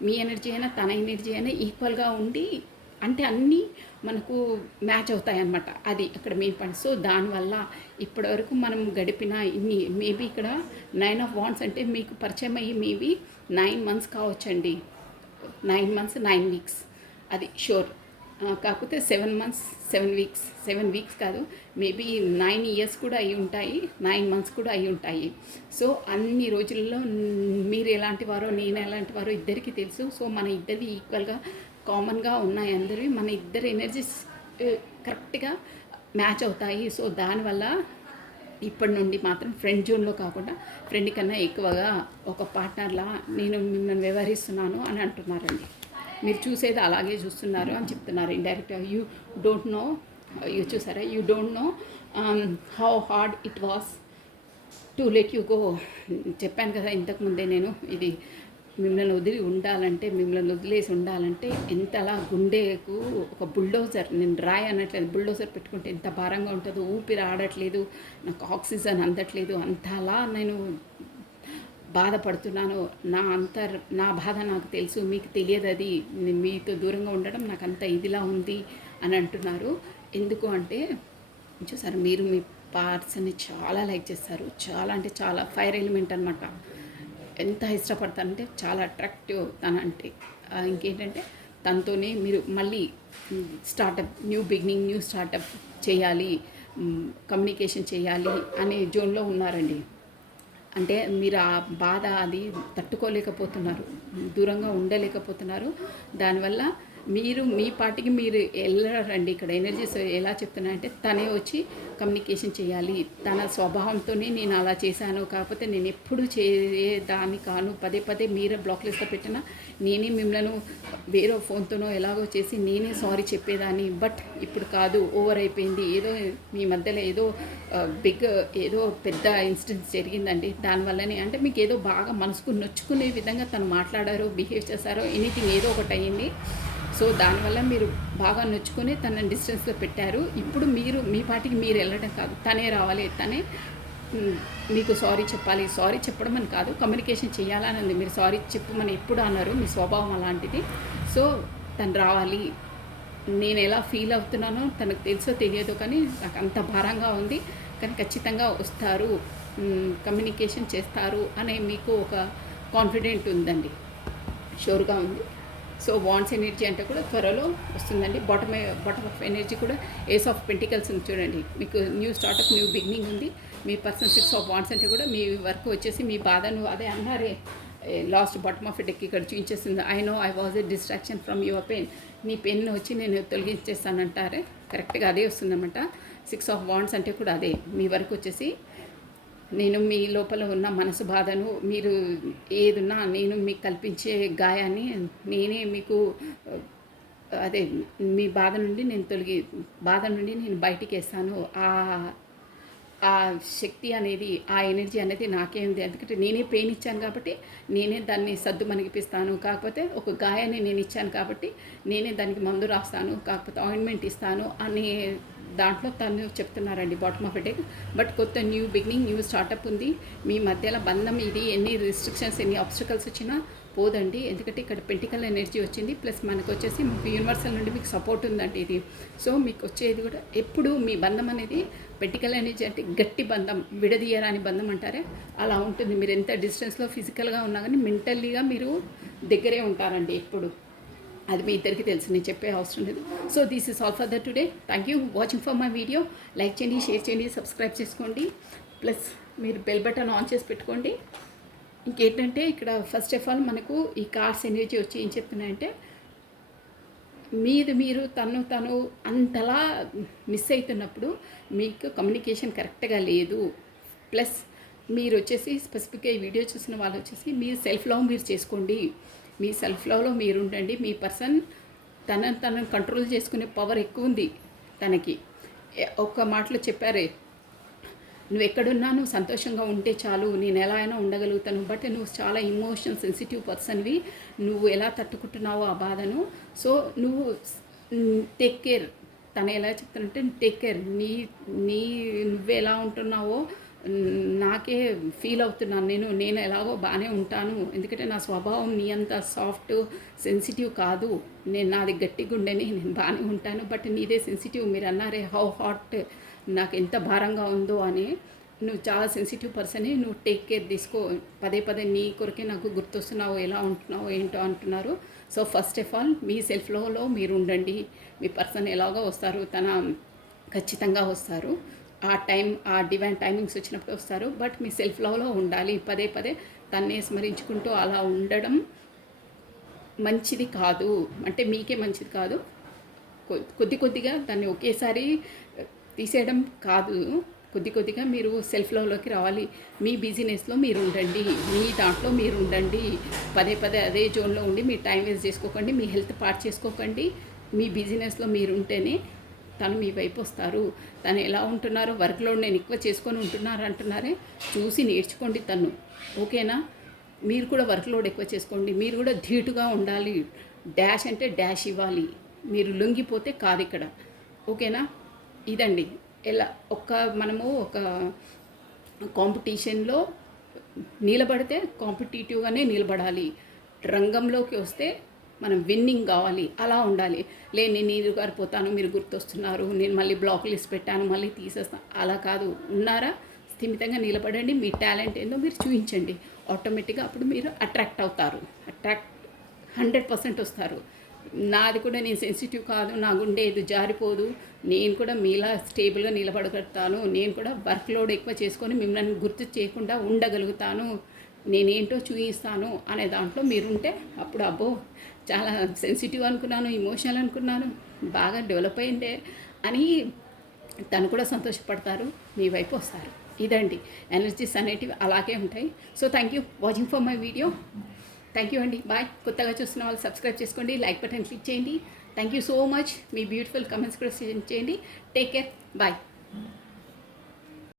మీ ఎనర్జీ అయినా తన ఎనర్జీ అయినా ఈక్వల్గా ఉండి, అంటే అన్నీ మనకు మ్యాచ్ అవుతాయి అన్నమాట. అది అక్కడ మెయిన్ పాయింట్. సో దానివల్ల ఇప్పటివరకు మనం గడిపిన ఇన్ని, మేబీ ఇక్కడ 9 ఆఫ్ వాండ్స్ అంటే మీకు పరిచయం అయ్యి మేబీ 9 months కావచ్చండి. 9 months 9 weeks అది షూర్. కాకపోతే 7 months 7 weeks, 7 weeks కాదు, మేబీ 9 years కూడా అయి ఉంటాయి, 9 months కూడా అయి ఉంటాయి. సో అన్ని రోజుల్లో మీరు ఎలాంటి వారో నేను ఎలాంటి వారో ఇద్దరికీ తెలుసు. సో మన ఇద్దరివి ఈక్వల్గా కామన్గా ఉన్నాయి. అందరివి మన ఇద్దరు ఎనర్జీస్ కరెక్ట్గా మ్యాచ్ అవుతాయి. సో దానివల్ల ఇప్పటి నుండి మాత్రం ఫ్రెండ్ జోన్లో కాకుండా ఫ్రెండ్ కన్నా ఎక్కువగా ఒక పార్ట్నర్లా నేను మిమ్మల్ని వ్యవహరిస్తున్నాను అని అంటున్నారండి. మీరు చూసేది అలాగే చూస్తున్నారు అని చెప్తున్నారు ఇండైరెక్ట్గా. యూ డోంట్ నో, చూసారా, you don't know how hard it was to let you go. చెప్పాను కదా ఇంతకుముందే నేను, ఇది మిమ్మల్ని వదిలేసి ఉండాలంటే ఎంతలా గుండెకు ఒక బుల్డోజర్, నేను రాయి అనట్లేదు, బుల్డోజర్ పెట్టుకుంటే ఎంత భారంగా ఉంటుందో, ఊపిరి ఆడట్లేదు, నాకు ఆక్సిజన్ అందట్లేదు, అంతలా నేను బాధపడుతున్నాను. నా బాధ నాకు తెలుసు, మీకు తెలియదు. అది మీతో దూరంగా ఉండడం నాకు అంత ఇదిలా ఉంది అని అంటున్నారు. ఎందుకు అంటే చూసారు, మీరు మీ పార్ట్స్ని చాలా లైక్ చేస్తారు, చాలా అంటే చాలా ఫైర్ ఎలిమెంట్ అనమాట. ఎంత ఇష్టపడతానంటే చాలా అట్రాక్టివ్ తనంటే. ఇంకేంటంటే తనతోనే మీరు మళ్ళీ startup, new beginning, new startup చేయాలి, కమ్యూనికేషన్ చేయాలి అనే జోన్లో ఉన్నారండి. అంటే మీరు ఆ బాధ అది తట్టుకోలేకపోతున్నారు, దూరంగా ఉండలేకపోతున్నారు. దానివల్ల మీరు మీ పాటికి మీరు వెళ్ళరండి. ఇక్కడ ఎనర్జీస్ ఎలా చెప్తున్నాయంటే తనే వచ్చి కమ్యూనికేషన్ చేయాలి. తన స్వభావంతోనే నేను అలా చేశాను, కాకపోతే నేను ఎప్పుడు చేయదాన్ని కాను. పదే పదే మీరే బ్లాక్ లిస్ట్లో పెట్టినా నేనే మిమ్మల్ని వేరే ఫోన్తోనో ఎలాగో చేసి నేనే సారీ చెప్పేదాన్ని. బట్ ఇప్పుడు కాదు, ఓవర్ అయిపోయింది. ఏదో మీ మధ్యలో ఏదో పెద్ద ఇన్సిడెంట్ జరిగిందండి. దానివల్లనే అంటే మీకు ఏదో బాగా మనసుకు నొచ్చుకునే విధంగా తను మాట్లాడారో, బిహేవ్ చేశారో, ఎనీథింగ్ ఏదో ఒకటి అయ్యింది. సో దానివల్ల మీరు బాగా నొచ్చుకొని తనని డిస్టెన్స్లో పెట్టారు. ఇప్పుడు మీరు మీ పాటికి మీరు వెళ్ళడం కాదు, తనే రావాలి. తనే మీకు సారీ చెప్పాలి. సారీ చెప్పడం అని కాదు, కమ్యూనికేషన్ చేయాలని ఉంది. మీరు సారీ చెప్పమని ఎప్పుడు అన్నారు, మీ స్వభావం అలాంటిది. సో తను రావాలి. నేను ఎలా ఫీల్ అవుతున్నానో తనకు తెలుసో తెలియదో కానీ నాకు అంత భారంగా ఉంది. కానీ ఖచ్చితంగా వస్తారు, కమ్యూనికేషన్ చేస్తారు అనే మీకు ఒక కాన్ఫిడెంట్ ఉందండి, షూర్గా ఉంది. సో వాండ్స్ ఎనర్జీ అంటే కూడా త్వరలో వస్తుందండి. బాటమ్ ఆఫ్ ఎనర్జీ కూడా ఏస్ ఆఫ్ పెంటికల్స్ ఉంది చూడండి. మీకు న్యూ స్టార్ట్అప్, న్యూ బిగినింగ్ ఉంది. మీ పర్సన్ 6 ఆఫ్ వాండ్స్ అంటే కూడా మీ వర్క్ వచ్చేసి మీ బాధను అదే అన్నారే లాస్ట్ బాటమ్ ఆఫ్ డెక్ ఇక్కడ చూపించేస్తుంది. I know I was a distraction from your pain. నీ పెయిన్ వచ్చి నేను తొలగించేస్తానంటారే, కరెక్ట్గా అదే వస్తుందన్నమాట. 6 ఆఫ్ వాండ్స్ అంటే కూడా అదే. మీ వర్క్ వచ్చేసి నేను మీ లోపల ఉన్న మనసు బాధను, మీరు ఏదున్నా నేను మీకు కల్పించే గాయాన్ని నేనే మీకు అదే మీ బాధ నుండి నేను బయటికి వేస్తాను. ఆ శక్తి అనేది, ఆ ఎనర్జీ అనేది నాకే ఉంది. ఎందుకంటే నేనే పెయిన్ ఇచ్చాను కాబట్టి నేనే దాన్ని సర్దు మనిగిపిస్తాను. కాకపోతే ఒక గాయాన్ని నేను ఇచ్చాను కాబట్టి నేనే దానికి మందు రాస్తాను, కాకపోతే ఆయింట్మెంట్ ఇస్తాను అనే దాంట్లో తను చెప్తున్నారండి బాటమ్ ఆఫ్ డెక్. బట్ కొత్త న్యూ బిగినింగ్, న్యూ స్టార్టప్ ఉంది మీ మధ్యలో. బంధం ఇది ఎన్ని రిస్ట్రిక్షన్స్, ఎన్ని ఆబ్స్టికల్స్ వచ్చినా పోదండి. ఎందుకంటే ఇక్కడ పెంటికల్ ఎనర్జీ వచ్చింది, ప్లస్ మనకు వచ్చేసి యూనివర్సల్ నుండి మీకు సపోర్ట్ ఉందండి ఇది. సో మీకు వచ్చేది కూడా ఎప్పుడు మీ బంధం అనేది పెంటికల్ ఎనర్జీ అంటే గట్టి బంధం, విడదీయరాని బంధం అంటారే అలా ఉంటుంది. మీరు ఎంత డిస్టెన్స్లో ఫిజికల్గా ఉన్నా కానీ మెంటల్లీగా మీరు దగ్గరే ఉంటారండి ఎప్పుడు. అది మీ ఇద్దరికి తెలుసు, నేను చెప్పే అవసరం లేదు. So this is all for the today. Thank you watching for my video. Like చేయండి, షేర్ చేయండి, సబ్స్క్రైబ్ చేసుకోండి. ప్లస్ మీరు బెల్ బటన్ ఆన్ చేసి పెట్టుకోండి. ఇంకేంటంటే ఇక్కడ ఫస్ట్ ఆఫ్ ఆల్ మనకు ఈ కార్డ్స్ ఎనర్జీ వచ్చి ఏం చెప్తున్నాయంటే మీరు తను అంతలా మిస్ అవుతున్నప్పుడు మీకు కమ్యూనికేషన్ కరెక్ట్గా లేదు. ప్లస్ మీరు వచ్చేసి స్పెసిఫిక్గా ఈ వీడియో చూసిన వాళ్ళు వచ్చేసి మీరు సెల్ఫ్ లవ్ మీరు చేసుకోండి. మీ సెల్ఫ్ లవ్లో మీరు ఉండండి. మీ పర్సన్ తనను కంట్రోల్ చేసుకునే పవర్ ఎక్కువ ఉంది తనకి. ఒక్క మాటలో చెప్పారే, నువ్వు ఎక్కడున్నా నువ్వు సంతోషంగా ఉంటే చాలు, నేను ఎలా అయినా ఉండగలుగుతాను. బట్ నువ్వు చాలా ఇమోషనల్ సెన్సిటివ్ పర్సన్వి, నువ్వు ఎలా తట్టుకుంటున్నావో ఆ బాధను. సో నువ్వు టేక్ కేర్. తను ఎలా చెప్తానంటే టేక్ కేర్. నువ్వు ఎలా ఉంటున్నావో నాకే ఫీల్ అవుతున్నాను. నేను ఎలాగో బాగానే ఉంటాను. ఎందుకంటే నా స్వభావం నీ అంత సాఫ్ట్ సెన్సిటివ్ కాదు. నాది గట్టి గుండెని, నేను బాగానే ఉంటాను. బట్ నీదే సెన్సిటివ్. మీరు అన్నారే హౌ హాట్ నాకు ఎంత భారంగా ఉందో అని. నువ్వు చాలా సెన్సిటివ్ పర్సనే. నువ్వు టేక్ కేర్ తీసుకో. పదే నీ కొరకే నాకు గుర్తొస్తున్నావు, ఎలా ఉంటున్నావు ఏంటో అంటున్నారు. So first of all me self లవ్లో మీరు ఉండండి. మీ పర్సన్ ఎలాగో వస్తారు, తన ఖచ్చితంగా వస్తారు. ఆ డివైన్ టైమింగ్స్ వచ్చినప్పుడు వస్తారు. బట్ మీ సెల్ఫ్ లవ్లో ఉండాలి. పదే తన్నే స్మరించుకుంటూ అలా ఉండడం మంచిది కాదు. అంటే మీకే మంచిది కాదు. కొద్దిగా దాన్ని ఒకేసారి తీసేయడం కాదు. కొద్దిగా మీరు సెల్ఫ్ లవ్లోకి రావాలి. మీ బిజినెస్లో మీరు ఉండండి, మీ దాంట్లో మీరు ఉండండి. పదే అదే జోన్లో ఉండి మీ టైం వేస్ట్ చేసుకోకండి, మీ హెల్త్ పాడు చేసుకోకండి. మీ బిజినెస్లో మీరు ఉంటేనే తను మీ వైపు వస్తారు. తను ఎలా ఉంటున్నారో, వర్క్ లోడ్ నేను ఎక్కువ చేసుకొని ఉంటున్నారు అంటున్నారే, చూసి నేర్చుకోండి తను. ఓకేనా? మీరు కూడా వర్క్ లోడ్ ఎక్కువ చేసుకోండి. మీరు కూడా ధీటుగా ఉండాలి. డాష్ అంటే డాష్ ఇవ్వాలి. మీరు లొంగిపోతే కాదు ఇక్కడ. ఓకేనా? ఇదండి ఎలా మనము ఒక కాంపిటీషన్లో నిలబడితే కాంపిటేటివ్గానే నిలబడాలి. రంగంలోకి వస్తే మనం విన్నింగ్ కావాలి, అలా ఉండాలి. నేను నీరు గారిపోతాను, మీరు గుర్తొస్తున్నారు, నేను మళ్ళీ బ్లాక్ లిస్ట్ పెట్టాను, మళ్ళీ తీసేస్తాను, అలా కాదు. ఉన్నారా? స్థిమితంగా నిలబడండి. మీ టాలెంట్ ఏందో మీరు చూపించండి. ఆటోమేటిక్గా అప్పుడు మీరు అట్రాక్ట్ అవుతారు. 100% వస్తారు. నాది కూడా నేను సెన్సిటివ్ కాదు, నా గుండె ఏది జారిపోదు, నేను కూడా మీలా స్టేబుల్గా నిలబడగలుగుతాను, నేను కూడా వర్క్ లోడ్ ఎక్కువ చేసుకొని మిమ్మల్ని గుర్తు చేయకుండా ఉండగలుగుతాను, నేనేంటో చూపిస్తాను అనే దాంట్లో మీరుంటే అప్పుడు అబ్బో చాలా సెన్సిటివ్ అనుకున్నాను, ఎమోషనల్ అనుకున్నాను, బాగా డెవలప్ అయిందే అని తను కూడా సంతోషపడతారు, మీ వైపు వస్తారు. ఇదండి ఎనర్జీస్ అనేటివి అలాగే ఉంటాయి. So thank you watching for my video. Thank you అండి, బాయ్. కొత్తగా చూస్తున్న వాళ్ళు సబ్స్క్రైబ్ చేసుకోండి, లైక్ బటన్ క్లిక్ చేయండి. Thank you so much. మీ బ్యూటిఫుల్ కమెంట్స్ కూడా చేయండి. Take care, bye.